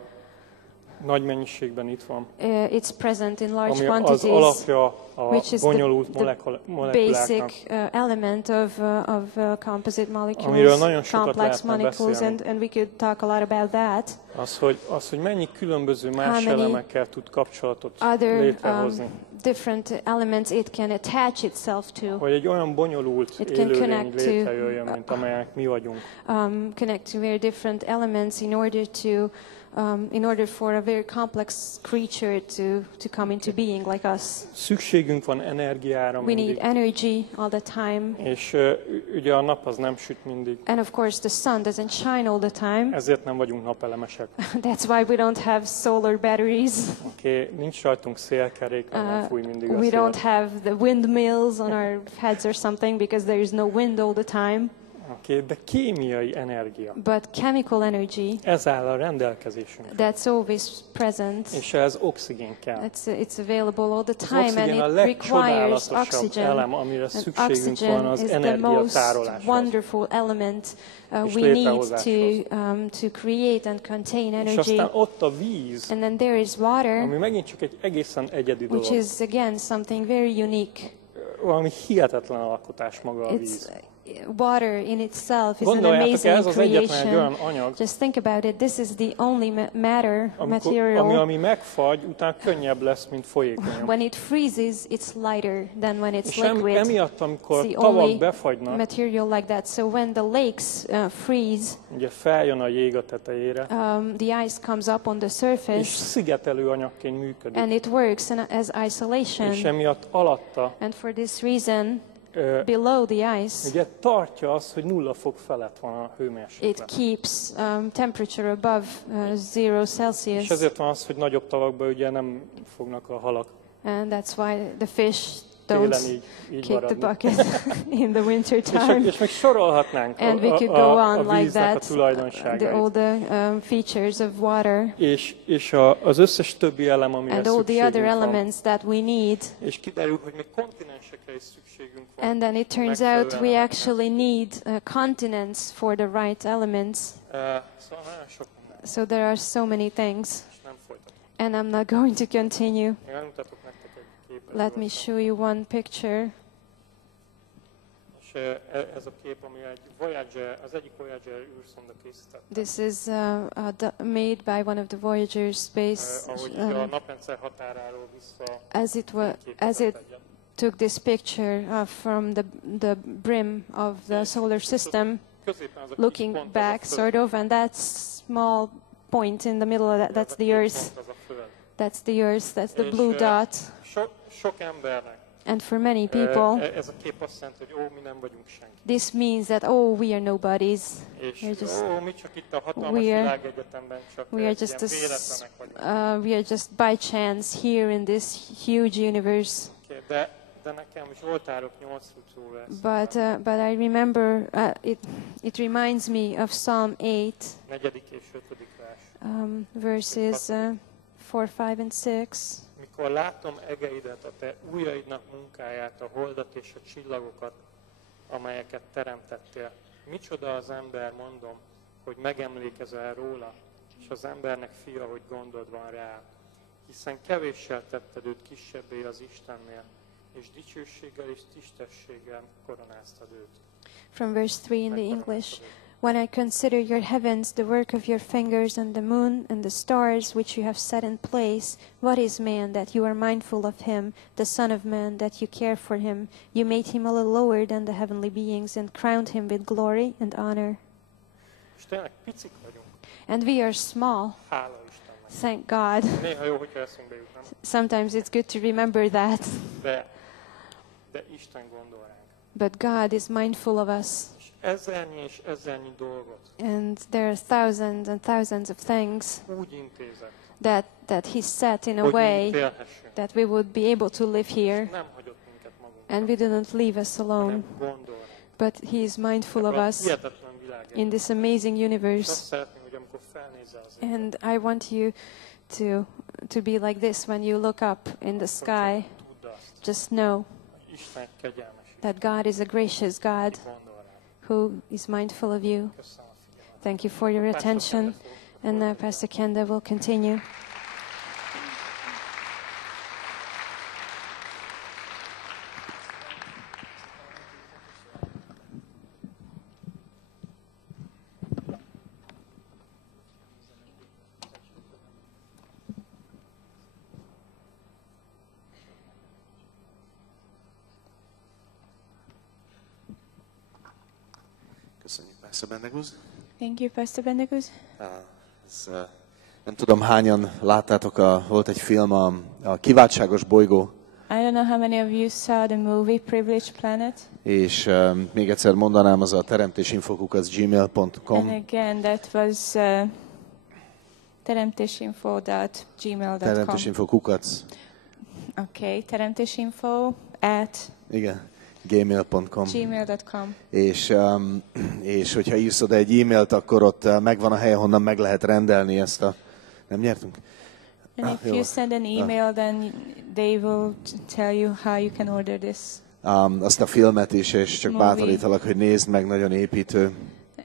nagy mennyiségben itt van, it's present in large ami az quantities, alapja a which is bonyolult the molekuláknak, basic element of composite Amiről molecules, nagyon sokat complex lehetne molecules, beszélni. and we could talk a lot about that. hogy mennyi különböző más How many elemekkel tud kapcsolatot Other létrehozni. different elements it can attach itself to, Hogy egy olyan bonyolult It can élőlény connect to- létrejöjjön, mint amelyek mi vagyunk. connect to very different elements in order to in order for a very complex creature to come into being like us. Szükségünk van energiára We need mindig. energy all the time. És ugye a nap az nem süt mindig. And of course the sun doesn't shine all the time. Ezért nem vagyunk napelemesek. That's why we don't have solar batteries. Nincs rajtunk szélkerék, nem fúj mindig a We szél. don't have the windmills on our heads or something because there is no wind all the time. De kémiai energia. But chemical energy, ez áll a rendelkezésünkre. that's always present. És ez oxigén kell. It's available all the time, Az and oxigén a it requires legcsodálatosabb oxygen. elem, amire And szükségünk van az oxygen is the most energiatároláshoz. wonderful element És we need létrehozáshoz. to create and contain És energy. aztán ott a víz, And then there is water, ami megint csak egy egészen egyedi which dolog. is again something very unique. Valami hihetetlen alkotás maga a It's víz. water in itself is an Gondoljátok, ez amazing az egyetlen egy olyan creation. anyag, Just think about it. This is the only material. ami megfagy, utána könnyebb lesz, mint folyékony. When it freezes, it's lighter than when it's És liquid. emiatt, amikor It's the tavak only befagynak, material like that. So when the lakes freeze, ugye feljön a jég a tetejére, the ice comes up on the és surface, szigetelő anyagként működik. and it works as isolation. És emiatt alatta And for this reason, below the ice, ugye tartja azt, hogy 0 fok felett van a it hőmérséklet. keeps temperature above 0 Celsius. És ezért van az, hogy nagyobb tavakban ugye nem fognak a halak And that's why the fish télen don't így kick the maradni. bucket in the winter time. És még sorolhatnánk And we could go on a like víznek a that, tulajdonságait. all the features of water, És az összes többi elem, amire and all the other szükségünk van. elements that we need. És kiderül, hogy még kontinensekre is szükségünk van. And then it turns out we actually need continents for the right elements. Szóval nagyon sok minden. So there are so many things. És nem folytatom. And I'm not going to continue. Én elmutatok nektek egy képet. Let me show you one picture. És ez a kép, ami egy Voyager, az egyik Voyager űrszonda készített. This is made by one of the Voyager space. Ahogy a naprendszer határáról vissza As it took this picture from the brim of the solar system, looking back, sort of, and that small point in the middle, that's the Earth. That's the Earth, that's the blue dot. Sok embernek And for many people, ez a kép azt jelenti, hogy mi nem vagyunk senki. this means that, oh, we are nobodies. És mi csak itt a hatalmas világegyetemben csak we are just véletlenek vagyunk. we are just by chance here in this huge universe. De nekem Zsoltárok 8-ról But I remember it reminds me of Psalm 8, 4. és 5. vers. verses 4, 5, and 6. Mikor látom egeidet, a te ujjaidnak munkáját, a holdat és a csillagokat, amelyeket teremtettél. Micsoda az ember, mondom, hogy megemlékezel róla, és az embernek fia, hogy gondod van rá. Hiszen kevéssel tetted őt kisebbé az Istennél, és dicsőséggel és tisztességgel koronáztad őt. From verse 3 in the English. When I consider your heavens, the work of your fingers, and the moon and the stars which you have set in place, what is man that you are mindful of him, the son of man that you care for him? You made him a little lower than the heavenly beings and crowned him with glory and honor. És tényleg picik vagyunk. And we are small. Hála Istennek. Thank God. Néha jó, hogyha eszünkbe jut, nem? Sometimes it's good to remember that. De Isten gondol ránk. But God is mindful of us. És ezernyi dolgot. And there are thousands and thousands of things Úgy intézett, that He set in a way that we would be able to live here. nem hagyott minket magunkra, And we didn't leave us alone, hanem gondol ránk. but He is mindful of us Hihetetlen világban. in this amazing És azt universe. szeretném, hogy amikor felnézel az And I want you to be like this when you look up in the sky. tudd azt, Just know hogy Isten kegyelmes, that God is a gracious God gondol ránk. who is mindful of you. Köszönöm a figyelmet. Thank you for your attention. And now Pastor Kende will continue. Köszönjük, Pastor pBendegúz. Thank you, Pastor pBendegúz. Ez Nem tudom, hányan láttátok, volt egy film, a Kiváltságos bolygó. I don't know how many of you saw the movie Privileged Planet. És még egyszer mondanám, az a teremtésinfo@gmail.com. And again, that was teremtésinfo.gmail.com. Teremtésinfo kukac. Okay, teremtésinfo at igen, gmail.com. Gmail.com. És hogyha írsz oda egy e-mailt, akkor ott megvan a hely, honnan meg lehet rendelni ezt a... Nem nyertünk? And if you send an email, then they will tell you how you can order this. Azt a filmet is, és csak bátorítalak, hogy nézd meg, nagyon építő.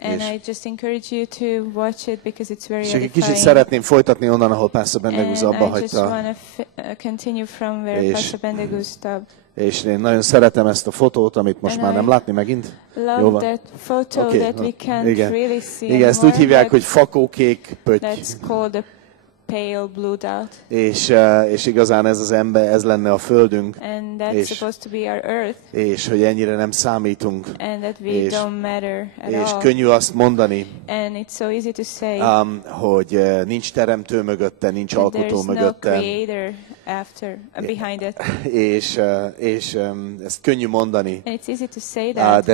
And I just encourage you to watch it because it's very edifying. És egy kicsit szeretném folytatni onnan, ahol pBendegúz abba hagyta. And I just want to continue from where pBendegúz stopped. És én nagyon szeretem ezt a fotót, amit most már nem látni megint. Love that photo that we can't really see. Igen, ezt úgy hívják, hogy fakókék pötty. That's called the pale blue dot. És igazán ez az ember, ez lenne a földünk. And that's supposed to be our earth. És hogy ennyire nem számítunk. And that we don't matter at all. És könnyű azt mondani. And it's so easy to say. Hogy nincs teremtő mögötte, nincs alkotó mögötte. There's no creator behind it. És ezt könnyű mondani. And it's easy to say that. De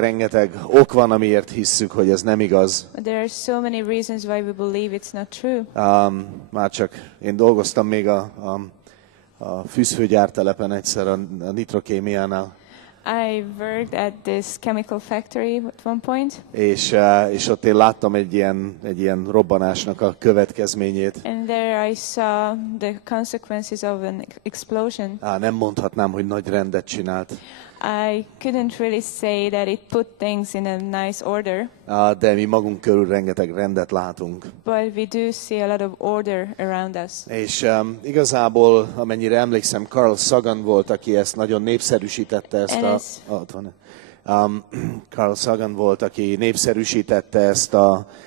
rengeteg ok van, amiért hisszük, hogy ez nem igaz. There are so many reasons why we believe it's not true. Már csak én dolgoztam még a fűzfőgyártelepen egyszer a nitrokémiánál. I worked at this chemical factory at one point. És ott én láttam egy ilyen robbanásnak a következményét. And there I saw the consequences of an explosion. Nem mondhatnám, hogy nagy rendet csinált. I couldn't really say that it put things in a nice order. De mi magunk körül rengeteg rendet látunk. But we do see a lot of order around us. És igazából, amennyire emlékszem, Carl Sagan volt, aki ezt nagyon népszerűsítette, Carl Sagan volt, aki népszerűsítette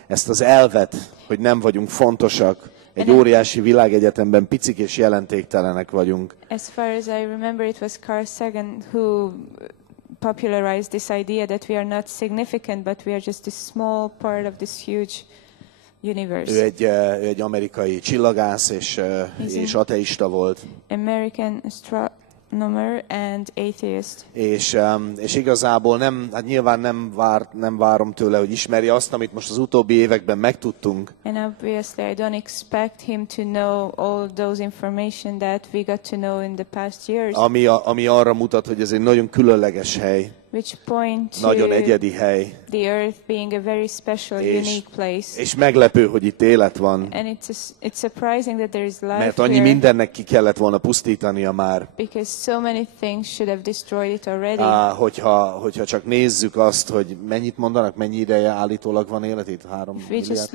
ezt az elvet, hogy nem vagyunk fontosak. Egy óriási világegyetemben picik és jelentéktelenek vagyunk. As far as I remember, it was Carl Sagan who popularized this idea that we are not significant, but we are just a small part of this huge universe. Ő egy amerikai csillagász és ateista volt. American astronomer and atheist. És igazából nyilván nem várom tőle, hogy ismerje azt, amit most az utóbbi években megtudtunk. And obviously I don't expect him to know all those information that we got to know in the past years. Ami arra mutat, hogy ez egy nagyon különleges hely. Which point to nagyon egyedi hely. The earth being a very special, unique place. És meglepő, hogy itt élet van. And it's surprising that there is life Mert annyi mindennek ki kellett volna pusztítania már. Because so many things should have destroyed it already. Hogyha csak nézzük azt, hogy mennyit mondanak, mennyi ideje állítólag van élet itt? 3 milliárd?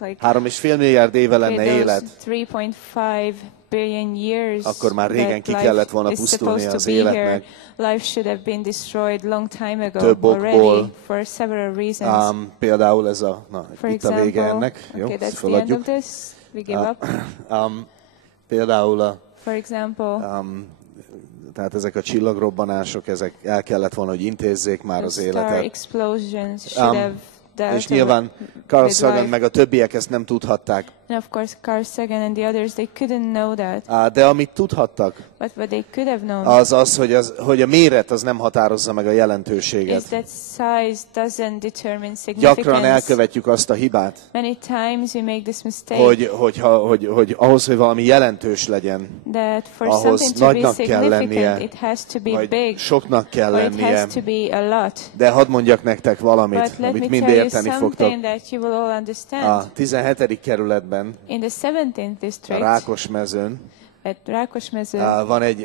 3,5 milliárd éve lenne élet. 3.5 billion years. Akkor már régen ki kellett volna pusztulni az életnek. Life should have been destroyed long time ago. Több okból. For several reasons. Például ez itt a vége ennek. Jó, okay, that's the end of this. We give up. Például for example, tehát ezek a csillagrobbanások, ezek el kellett volna, hogy intézzék már az életet. Star explosions should have és nyilván Carl Sagan meg a többiek ezt nem tudhatták. And of course Carl Sagan and the others, they couldn't know that. De amit tudhattak, but what they could have known, az, hogy a méret az nem határozza meg a jelentőséget. Is that size doesn't determine significance. Gyakran elkövetjük azt a hibát, many times we make this mistake, hogy ahhoz, hogy valami jelentős legyen, that for ahhoz nagynak kell lennie, it has to be vagy big, soknak kell lennie. It has to be a lot. De hadd mondjak nektek valamit, amit mind érteni fogtok. A 17. kerületben, in the 17th district, a Rákosmezőn,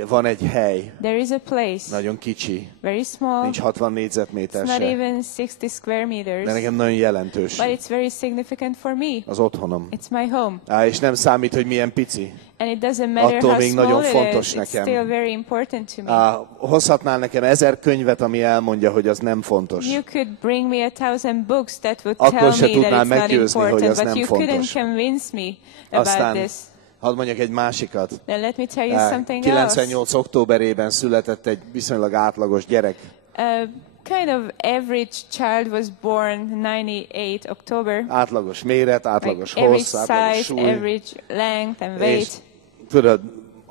van egy hely. There is a place. Nagyon kicsi. Very small. Nincs 60 négyzetméter se. Not even 60 square meters. De nekem nagyon jelentős. But it's very significant for me. Az otthonom. It's my home. És nem számít, hogy milyen pici. And it doesn't matter attól how még small nagyon it fontos is, nekem. It's still very important to me. Hozhatnál nekem 1000 könyvet, ami elmondja, hogy az nem fontos. You could bring me 1000 books that would akkor tell se me that tudnál it's not important, hogy but you couldn't convince me about this. Hadd mondjak egy másikat. Then let me tell you something 98. októberében született egy viszonylag átlagos gyerek. kind of average child was born 98 October. Átlagos méret, átlagos like hossz, átlagos size, súly. average length and weight. És tudod,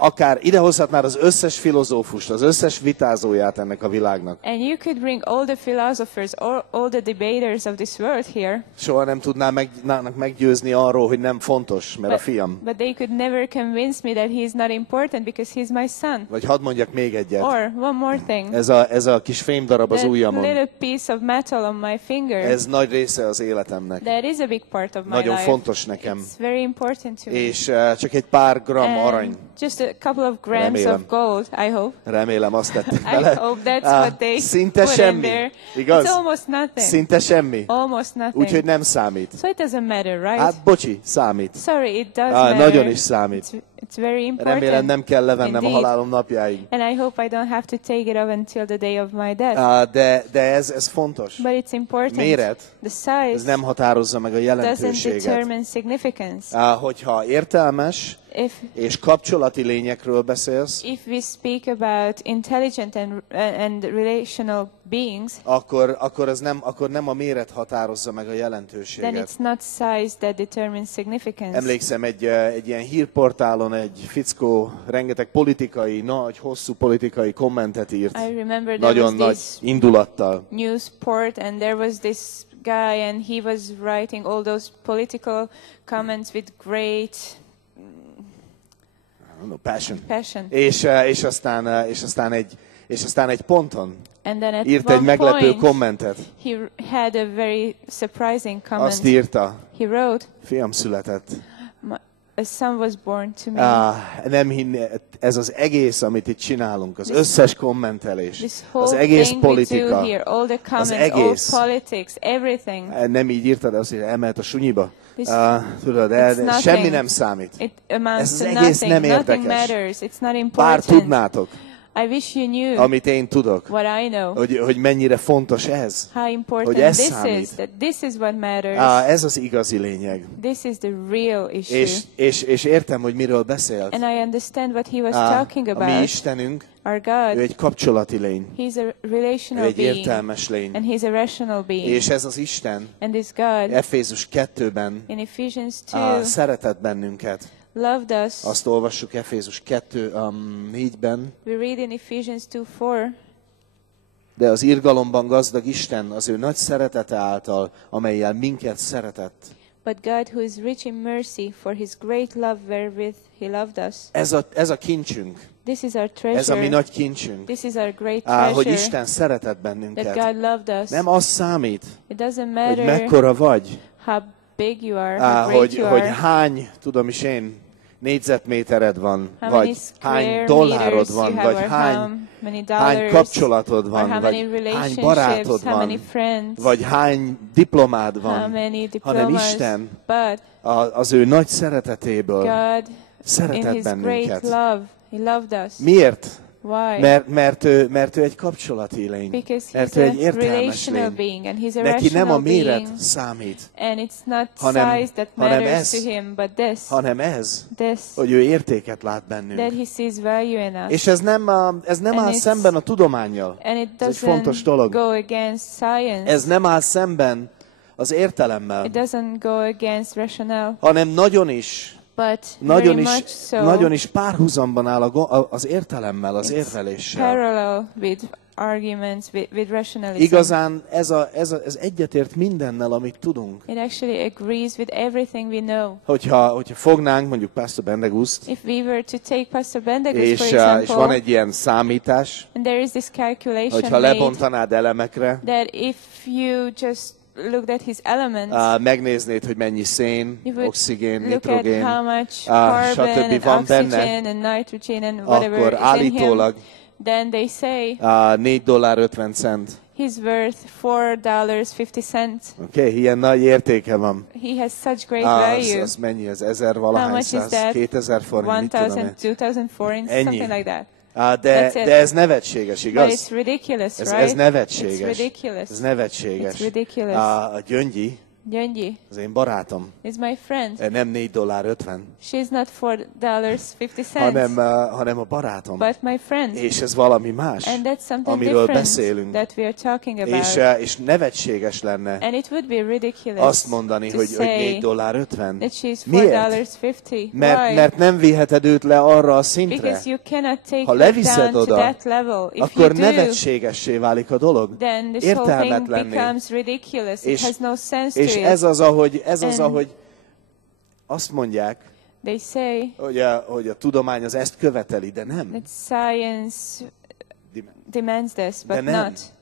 akár idehozhatnád az összes filozófust, az összes vitázóját ennek a világnak. And you could bring all the philosophers, all the debaters of this world here. Soha nem tudnának meggyőzni arról, hogy nem fontos, mert a fiam. But they could never convince me that he is not important because he is my son. Vagy hadd mondjak még egyet. Or one more thing. Ez a kis fémdarab az ujjamon. That little piece of metal on my finger. Ez nagy része az életemnek. That is a big part of my Nagyon life. fontos nekem. It's very important to me. És csak egy pár gram arany. Just a couple of grams of gold, I hope. Remélem azt tettek vele. I hope that's what they szinte put semmi. in there. Igaz? It's almost nothing. Szinte semmi. Almost nothing. Úgyhogy nem számít. So it doesn't matter, right? Hát bocsi, számít. Sorry, it does matter. Nagyon is számít. It's very important. Remélem nem kell levennem a halálom napjáig. And I hope I don't have to take it off until the day of my death. De ez fontos. But it's important. Méret, the size ez nem határozza meg a doesn't jelentőséget. determine significance. Hogyha értelmes és kapcsolati lényekről beszélsz, if we speak about intelligent and relational beings, akkor nem a méret határozza meg a jelentőséget. then it's not size that determines significance. Emlékszem, egy ilyen hírportálon egy fickó rengeteg nagy, hosszú politikai kommentet írt. I remember nagyon nagy indulattal. Newsport, and there was this guy, and he was writing all those political comments with great passion. És aztán egy ponton írt egy meglepő kommentet. He had a very surprising comment. Azt írta. He wrote, fiam született. A son was born to me. Nem hinni, ez az egész, amit itt csinálunk, az összes kommentelés, az egész politika, az egész. All politics, everything. Nem így írtad, azt írta, emelt a sunyiba. Tudod, semmi nem számít. Ez az egész nem érdekes. Bár tudnátok, I wish you knew amit én tudok, what I know, hogy mennyire fontos ez, how important hogy ez this számít. is, that this is what matters. Ez az igazi lényeg. This is the real issue. És értem, hogy miről beszélt. And I understand what he was talking about. A mi Istenünk, our God, ő egy kapcsolati lény. He's a relational ő egy being. értelmes lény. And he's a rational being. És ez az Isten, and this God, Efézus 2-ben szeretett bennünket. Loved us. Azt olvassuk Efézus 2:4-ben. We read in Ephesians 2:4. De az irgalomban gazdag Isten az ő nagy szeretete által, amellyel minket szeretett. But God, who is rich in mercy, for his great love wherewith he loved us. Ez a kincsünk. This is our treasure. Ez a mi nagy kincsünk. This is our great treasure. Hogy Isten szeretett bennünket. That God loved us. Nem az számít, it doesn't matter hogy mekkora vagy. How big you are, how great you are. Hogy hány, tudom is én, négyzetmétered van, vagy hány dollárod van, vagy hány kapcsolatod van, vagy hány barátod van, vagy hány diplomád van, hanem Isten az ő nagy szeretetéből szeretett bennünket. Miért? Mert ő egy kapcsolati lény. Mert ő egy értelmes lény. Neki nem a méret számít, hanem ez, hogy ő értéket lát bennünk. És ez nem áll szemben a tudománnyal. Ez egy fontos dolog. Ez nem áll szemben az értelemmel, hanem nagyon is párhuzamban áll az értelemmel, az érveléssel. Igazán ez egyetért mindennel, amit tudunk. It actually agrees with everything we know. Hogyha fognánk mondjuk pBendegúzt, if we were to take pBendegúz, for example, és van egy ilyen számítás, and there is this calculation hogyha lebontanád elemekre, that if you just looked at his elements, megnéznéd, hogy mennyi szén, oxigén, nitrogén, stb. Van benne, and nitrogen and whatever akkor állítólag then they say $4.50. He's worth $4.50. Okay, ilyen nagy értéke van. He has such great value. Az mennyi? Ez 1000 valahány száz, 2000 forint, 1000, 2000 forints, something like that. De ez nevetséges, igaz? But it's ridiculous, right? Ez nevetséges. It's ridiculous. Ez nevetséges. It's ridiculous. A gyöngyi Gyöngyi. Az én barátom. Is my friend. Nem $4.50. She's not $4.50. hanem a barátom. But my friend. És ez valami más, and that's something amiről different beszélünk. That we are talking about. És nevetséges lenne and it would be ridiculous azt mondani, hogy $4.50. That she's $4.50. Mert nem viheted őt le arra a szintre. Because you cannot take ha leviszed oda, to that level. If akkor you do, nevetségessé válik a dolog. Then this whole thing becomes ridiculous. It has no sense to it. És ez az, ahogy azt mondják, they say, hogy a tudomány az ezt követeli, de nem. That science demands this, but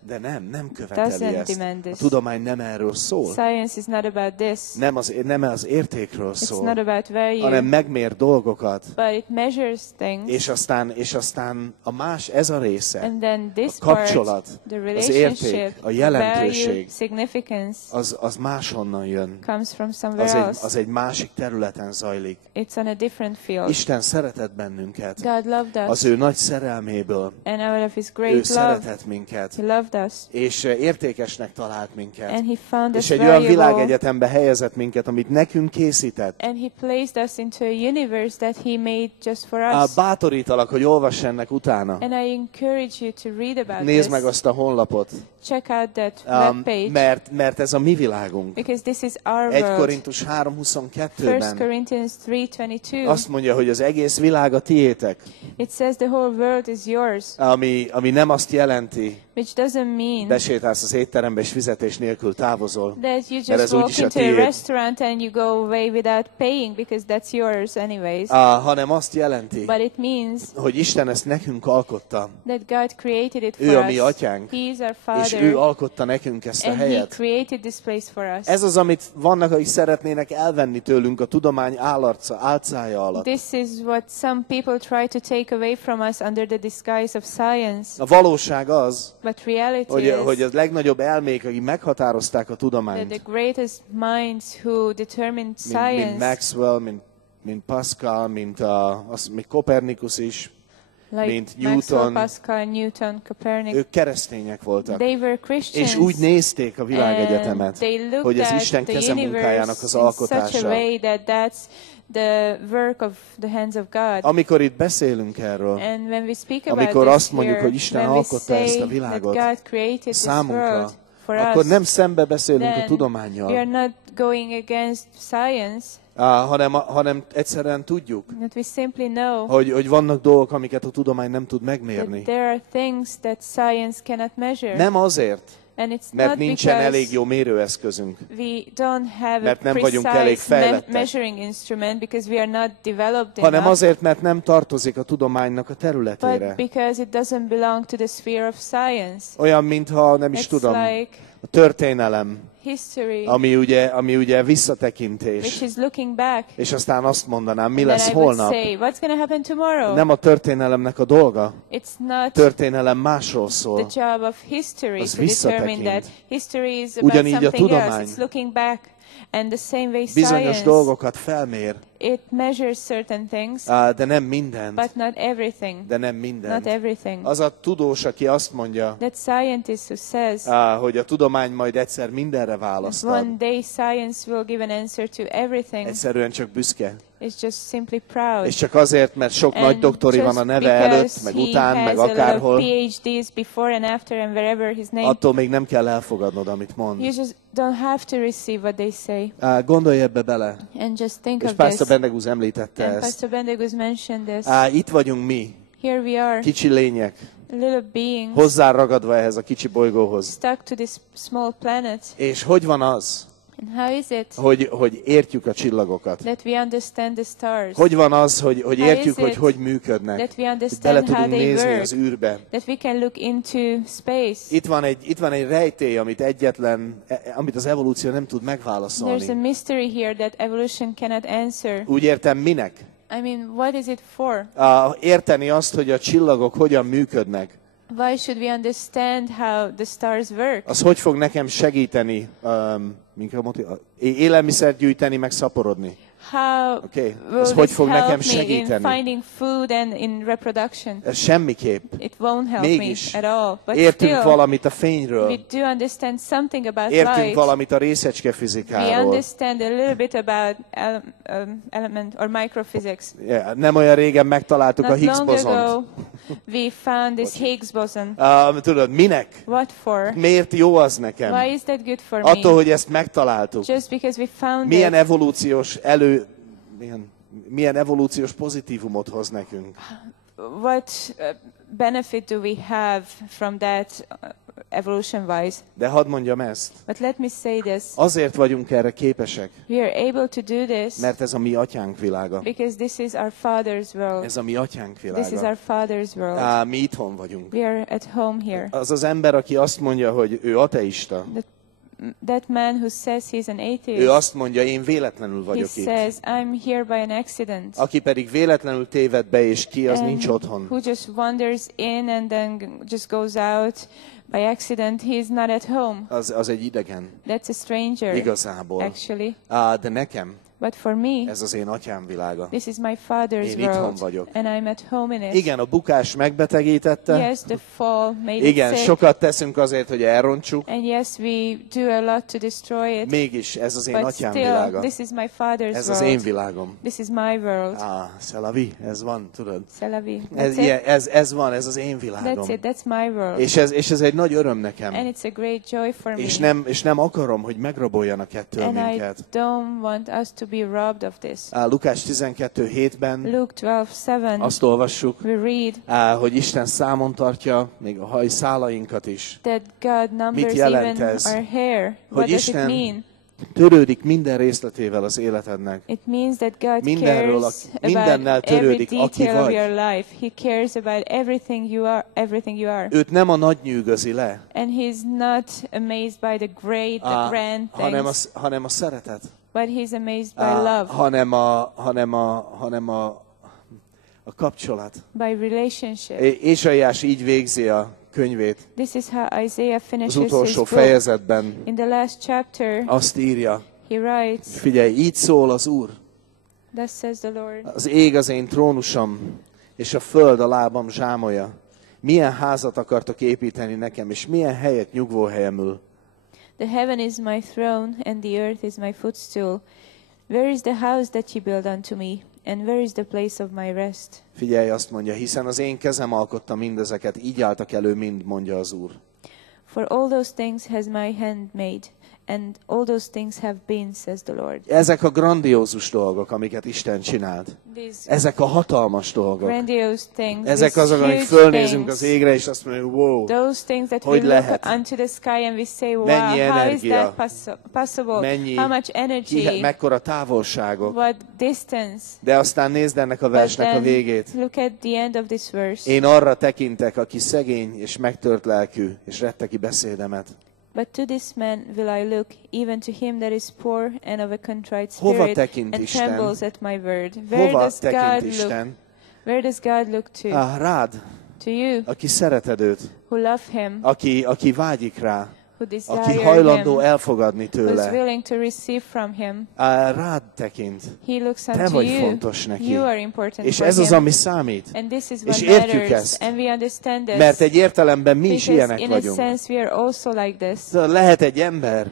de nem követeli ezt. A tudomány nem erről szól. Science is not about this. Nem az értékről szól, It's not about value, hanem megmér dolgokat. But it measures things. És aztán ez a része, and then this a kapcsolat, part, az érték, a jelentőség, az máshonnan jön. Comes from somewhere else. Az egy másik területen zajlik. It's on a different field. Isten szeretett bennünket. God loved us. Az ő nagy szerelméből. And out of his great ő szeretett minket. He loved us. És értékesnek talált minket. And he found us és egy olyan világegyetembe helyezett minket, amit nekünk készített. And he placed us into a universe that he made just for us. Bátorítalak, hogy olvass ennek utána. And I encourage you to read about Nézd meg azt a honlapot. Check out that webpage. Mert ez a mi világunk. Because this is our world. 1 Korintus 3:22-ben 1 Corinthians 3:22. azt mondja, hogy az egész világ a tiétek. It says the whole world is yours. Ami nem azt jelenti, which doesn't mean besétálsz az étterembe és fizetés nélkül távozol. That you just walk into a restaurant and you go away without paying because that's yours anyways. Hanem azt jelenti, but it means, hogy Isten ezt nekünk alkotta. That God created it for ő a mi atyánk, He is our Father, és ő alkotta nekünk ezt a helyet. And He created this place for us. Ez az, amit vannak, akik szeretnének elvenni tőlünk a tudomány álcája alatt. This is what some people try to take away from us under the disguise of science. A valóság az, but reality hogy a legnagyobb elmék, akik meghatározták a tudományt, the greatest minds who determined science, mint Maxwell, mint Pascal, mint Kopernikus is, mint Newton, Pascal, Newton, Copernicus, ők keresztények voltak. They were Christians, és úgy nézték a világegyetemet, hogy az Isten kezemunkájának az alkotása. The work of the hands of God. Amikor itt beszélünk erről, and when we speak about amikor azt mondjuk, hogy Isten alkotta ezt a világot számunkra, akkor nem szembe beszélünk a tudománnyal, we are not going against science, hanem egyszerűen tudjuk, that we simply know, hogy vannak dolgok, amiket a tudomány nem tud megmérni. There are things that science cannot measure. Nem azért, mert nincsen elég jó mérőeszközünk. Mert nem vagyunk elég fejlettek. Hanem azért, mert nem tartozik a tudománynak a területére. Olyan, mintha nem is tudom, a történelem, ami ugye visszatekintés. És aztán azt mondanám, mi lesz holnap. Nem a történelemnek a dolga. Történelem másról szól. Az visszatekint. Ugyanígy a tudomány. And the same way bizonyos dolgokat felmér. It measures certain things, de nem mindent. But not everything. De nem mindent. Not everything. Az a tudós, aki azt mondja, that scientist who says, hogy a tudomány majd egyszer mindenre választ ad. One day science will give an answer to everything. Egyszerűen csak büszke. It's just simply proud. És csak azért, mert sok nagy doktori van a neve előtt, meg után, meg akárhol. PhDs before and after and wherever his name. Attól még nem kell elfogadnod, amit mond. You just don't have to receive what they say. Gondolj ebbe bele. And just think és of this. pBendegúz említette and ezt. Pastor Bendegúz mentioned this. Itt vagyunk mi. Here we are. Kicsi lények. Little beings. Hozzáragadva ehhez a kicsi bolygóhoz. Stuck to this small planet. És hogy van az? And how is it hogy értjük a csillagokat? That we understand the stars? Hogy van az, hogy értjük, hogy működnek? That we understand bele tudunk how they nézni work? Az űrbe. That we can look into space? Itt van egy rejtély, amit az evolúció nem tud megválaszolni. There's a mystery here that evolution cannot answer. Úgy értem, minek? I mean, what is it for? Érteni azt, hogy a csillagok hogyan működnek. Why should we understand how the stars work? Az hogy fog nekem segíteni élelmiszert gyűjteni, meg szaporodni? Oké, ez hogy fog nekem segíteni? Finding food and in reproduction. Ez semmiképp. It won't help Mégis me at all. But értünk still, valamit a fényről. we do understand something about Értünk light. valamit a We részecskefizikáról. understand a little bit about element or microphysics. Yeah, nem olyan régen megtaláltuk a Not Higgs long bozont. ago, we found this Higgs boson. Tudod, minek? What for? Miért jó az nekem? Why is that good for Attól, me? hogy ezt megtaláltuk. Just because we found Milyen it. evolúciós milyen evolúciós pozitívumot hoz nekünk? What benefit do we have from that evolution-wise? De hadd mondjam ezt. But let me say this. Azért vagyunk erre képesek, We are able to do this mert ez a mi atyánk világa. because this is our Father's world. Ez a mi atyánk This is világa. our Father's world. Mi itthon vagyunk. We are at home here. Az az ember, aki azt mondja, hogy ő ateista, That man who says he's an ő atheist, azt mondja, én véletlenül he vagyok itt. says, I'm here by an accident. Aki pedig véletlenül téved be és ki, az And nincs otthon. who just wanders in and then just goes out by accident, he's not at home. Az egy idegen. That's a stranger, Igazából. actually. De nekem But for me, ez az én atyám világa. this is my Father's Én itthon world, vagyok. and I'm at home in it. Igen, a bukás megbetegítette. Yes, the fall made Igen, it sick. sokat teszünk azért, hogy elrontsuk. And yes, we do a lot to destroy it. Mégis ez az én But atyám still, világa. this is my Father's Ez az én world. világom. This is my world. C'est la vie, ez van, tudod. C'est la vie. Ez, That's it. ez van, ez az én világom. That's it. That's my world. És ez egy nagy öröm nekem. And it's a great joy for me. És nem akarom, hogy megraboljanak ettől And I minket. don't want us to be robbed of this. Lukás 12:7-ben Luke 12:7. azt olvassuk, We read hogy Isten számon tartja még a hajszálainkat is. that God numbers jelent even ez? our hair. Hogy What does Isten it mean? Törődik minden részletével az életednek. It means that God Mindenről, cares mindennel about every törődik, aki detail of vagy. your life. He cares about everything you are, everything you are. Őt nem a nagy nyűgözi le, And he's not amazed by the great, the grand things, hanem a szeretet. but he's amazed by love, hanem a kapcsolat. by relationship. Ézsaiás így végzi a könyvét. This is how Isaiah Az finishes his utolsó book. fejezetben In the last chapter, azt írja, he writes, figyelj, így szól az Úr, thus says the Lord, az ég az én trónusom, és a föld a lábam zsámolja. Milyen házat akartok építeni nekem, és milyen helyet nyugvóhelyemül? the heaven is my throne, and the earth is my footstool. Where is the house that you build unto me, and where is the place of my rest? Figyelj, azt mondja, hiszen az én kezem alkotta mindezeket, így álltak elő mind, mondja az Úr. For all those things has my hand made, and all those things have been, says the Lord. Ezek a grandiózus dolgok, amiket Isten csinált. These Ezek a hatalmas dolgok. grandiose things, Ezek these azok, amik huge fölnézünk things, az égre, és azt mondjuk, wow, those things that hogy we look lehet? unto the sky and we say, wow, Mennyi how is energia? that possible? mennyi, How much energy? mekkora távolságok. What distance? De aztán nézd ennek a But versnek a then végét. look at the end of this verse. Én arra tekintek, aki szegény és megtört lelkű, és retteki beszédemet. But to this man will I look, even to him that is poor and of a contrite Hova spirit, tekint and Isten? trembles at my word. Where Hova does God tekint look? Isten? Where does God look to? Rád, To you, aki szereted őt, who love him, aki vágyik rá, who desire aki hajlandó him, elfogadni who is tőle. willing to receive from him. Rád tekint. He looks Te unto vagy you. fontos neki. You are important És for ez az, him. ami számít. And this is És what értjük matters. ezt. And we understand this. Mert egy értelemben mi is Because ilyenek in a vagyunk. sense we are also like this. Lehet egy ember,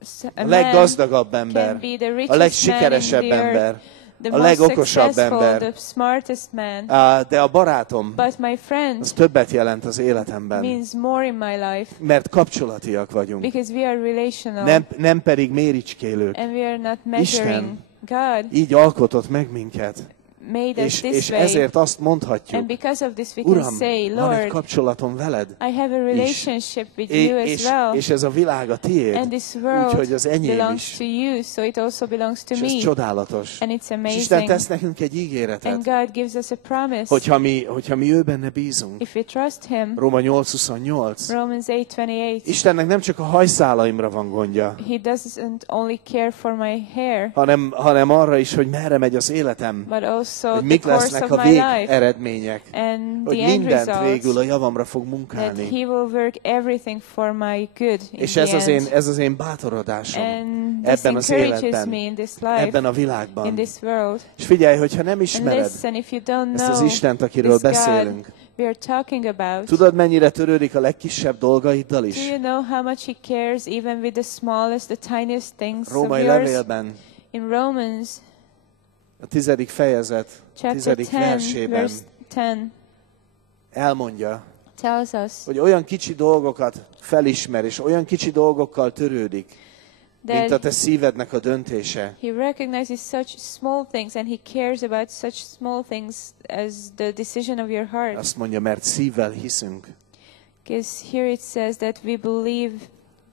A a man leggazdagabb can ember, be the richest a legsikeresebb man in the earth, ember, the a most legokosabb successful, ember. the smartest man. De a barátom, But my friend az többet jelent az életemben. means more in my life Mert kapcsolatiak vagyunk. because we are relational Nem pedig méricskélők. and we are not measuring. God Így alkotott meg minket. made us this És way. ezért azt And mondhatjuk, because of this we can Uram, say, van egy Lord, kapcsolatom veled. I have a relationship with you as well. És ez a világ a And tiéd. this world Úgyhogy az enyém belongs is. to you, so it also belongs to És ez me. csodálatos. And it's És Isten amazing. tesz nekünk egy And ígéretet, God gives us a promise. hogyha mi ő benne bízunk. If we trust him, Róma 8:28. Romans 8:28, Istennek nem csak a hajszálaimra van gondja, he doesn't only care for my hair, hanem arra is, hogy merre megy az életem. but also also mik the course lesznek of a my végeredmények, and hogy the end mindent results, végül a javamra fog that munkálni. He will work everything for my good in És the end. ez az én bátorodásom And this ebben az encourages életben, me in this life, ebben a in világban. this world. És figyelj, hogyha nem And ismered listen, if you don't ezt az know Istent, akiről this beszélünk, God we are talking about, tudod, mennyire törődik a legkisebb dolgaiddal do is? you know how much He cares even with the smallest, the tiniest things of Római yours? levélben, In Romans a 10. fejezet, chapter 10. 10, versében verse 10 elmondja, tells us hogy olyan kicsi dolgokat felismer, és olyan kicsi dolgokkal törődik, mint a that te szívednek a döntése. He recognizes such small things and He cares about such small things as the decision of your heart. Azt mondja, mert szívvel hiszünk. Because here it says that we believe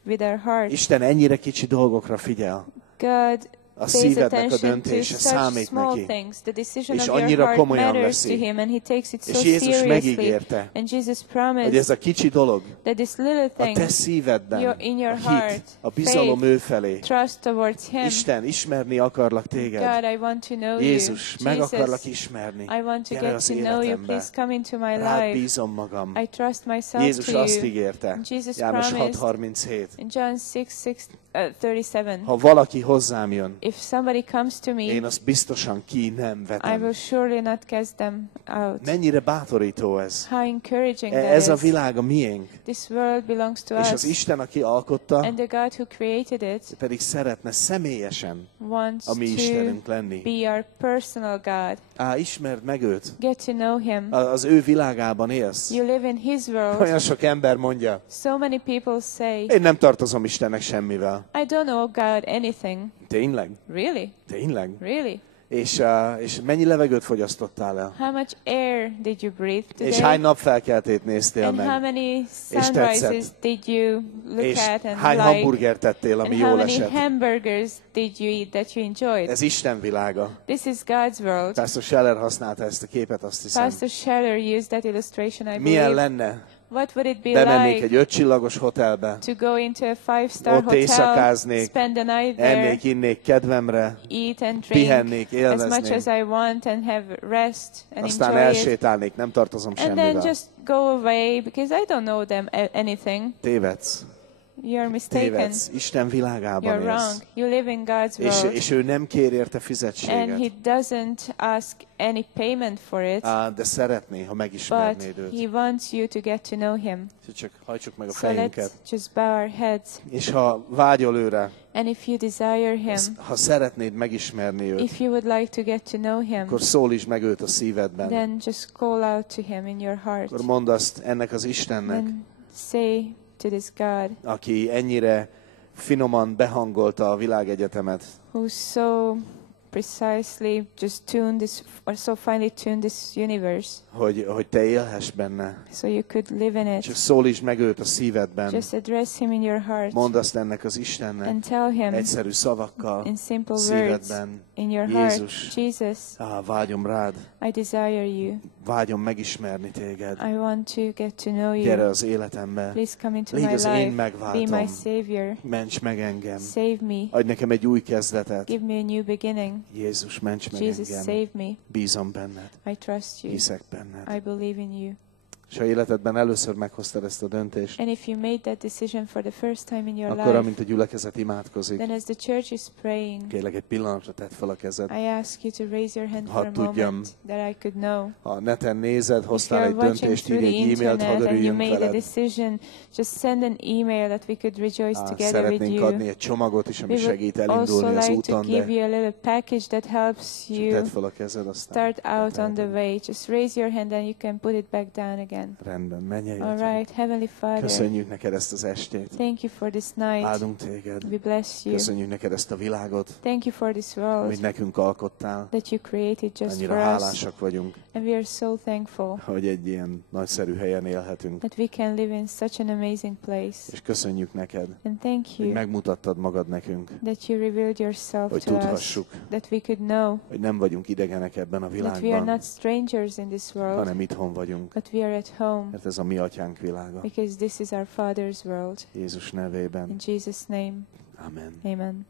with our heart. Isten ennyire kicsi dolgokra figyel. God A pays szívednek a attention to döntése such számít small neki. things. The decision És of your annyira heart komolyan matters to veszi. Him and He takes it so És Jézus seriously. megígérte, And Jesus hogy promised ez a kicsi dolog that this little a thing, te szívedben, in your a hit, heart, a bizalom faith, ő felé. trust towards Him. Isten, ismerni akarlak téged. God, I want to know Jézus, you. meg akarlak Jesus, ismerni. I want to Gyere get az to know you. életembe. Please come into my Rád life. bízom magam. I trust myself Jézus to azt you. ígérte, Jesus János promised 6:37. in John 6:37. Ha valaki hozzám jön, If somebody comes to me, én azt biztosan ki nem I vetem. will surely not cast them out. Mennyire bátorító ez. How encouraging Ez a that is. világ a miénk. This world belongs to És us. az Isten, aki alkotta, And the God who created it pedig szeretne személyesen wants a mi to Istenünk lenni. be our personal God. Ismerd meg őt. Get to know Him. Az ő világában élsz. You live in His world. Olyan sok ember mondja, So many people say, én nem tartozom Istennek semmivel. I don't know God anything. Tényleg? Really? Tényleg? Really? És mennyi levegőt fogyasztottál el? How much air did you breathe today? És hány napfelkeltét néztél And how meg? many tetszett? sunrises did you look És at and hány like? hamburgert tettél, ami And how jól many esett? hamburgers did you eat that you enjoyed? Ez Isten világa. This is God's world. Pastor Scheller használta ezt a képet, azt hiszem. Pastor Scheller used that illustration, I Milyen believe. lenne? What would it be Bemennék like egy 5 csillagos hotelbe, to go into a 5-star ott hotel, éjszakáznék, spend the night there, ennék, innék kedvemre, eat and drink pihennék, as much élveznék, as I want and have rest and aztán enjoy it. elsétálnék, nem tartozom And then semmivel. just go away because I don't know them anything. Tévedsz. You're mistaken. Tévedsz. Isten világában You're wrong. élsz. You live in God's world. És ő nem kér érte And fizetséget. He doesn't ask any payment for it, De szeretné, ha but megismernéd őt. He wants you to get to know Him. Csak hajtsuk meg a So fejünket. let's just bow our heads. És ha vágyol őre, And if you desire Him, ha szeretnéd megismerni őt, if you would like to get to know Him, akkor szólítsd meg őt a szívedben. then just call out to Him in your heart. Akkor mondd azt ennek az Istennek, Then say to this God, aki ennyire finoman behangolta a világegyetemet, who so precisely just tuned this, or so finely tuned this universe, hogy te élhess benne. so you could live in Csak it. szólítsd meg őt a szívedben. Just address Him in your heart Mondd azt ennek az Istennek and tell Him egyszerű szavakkal in simple a words szívedben. in your Jézus. heart, Jesus, Vágyom rád, I desire you. vágyom megismerni téged. I want to get to know Gyere you. az életembe, Please come into légy my az én life. Be megváltom. my Savior. Ments meg engem, Save me. adj nekem egy új kezdetet. Give me a new beginning. Jézus, ments meg Jesus, engem, save me. bízom benned, I trust you. hiszek benned. I believe in you. És ha életedben először meghoztad ezt a döntést, And if you made that decision for the first time in your akkor life, amint a gyülekezet imádkozik, then as the church is praying, kérlek egy pillanatra tedd fel a kezed. I ask you to raise your hand for a tudjam. moment that I could know. Ha neten nézed, If hoztál you're egy watching döntést, through írj the egy e-mailt, hadd internet and you örüljünk made a veled. decision, just send an email that we could rejoice together with Szeretnénk you. adni egy csomagot is, ami We segít would also elindulni az like to úton, give de you a little package that helps csak you tedd fel a kezed, aztán start out on the way. Just raise your hand and you can put it back down again. rendben, menj All el. right, Heavenly Father, Köszönjük neked ezt az estét. thank you for this night. Áldunk téged. We bless you. Köszönjük neked ezt a világot, Thank you for this world amit nekünk alkottál. that you created just Annyira for us. hálásak vagyunk, And we are so thankful hogy egy ilyen nagyszerű helyen élhetünk. that we can live in such an amazing place. És köszönjük neked, And thank hogy you megmutattad magad nekünk, that you revealed yourself hogy to us, tudhassuk, that we could know hogy nem vagyunk idegenek ebben a that we are világban, not strangers in this world, hanem itthon vagyunk, but we are at home mert ez a mi atyánk világa. because this is our Father's world. Jézus nevében. In Jesus' name, Amen. amen.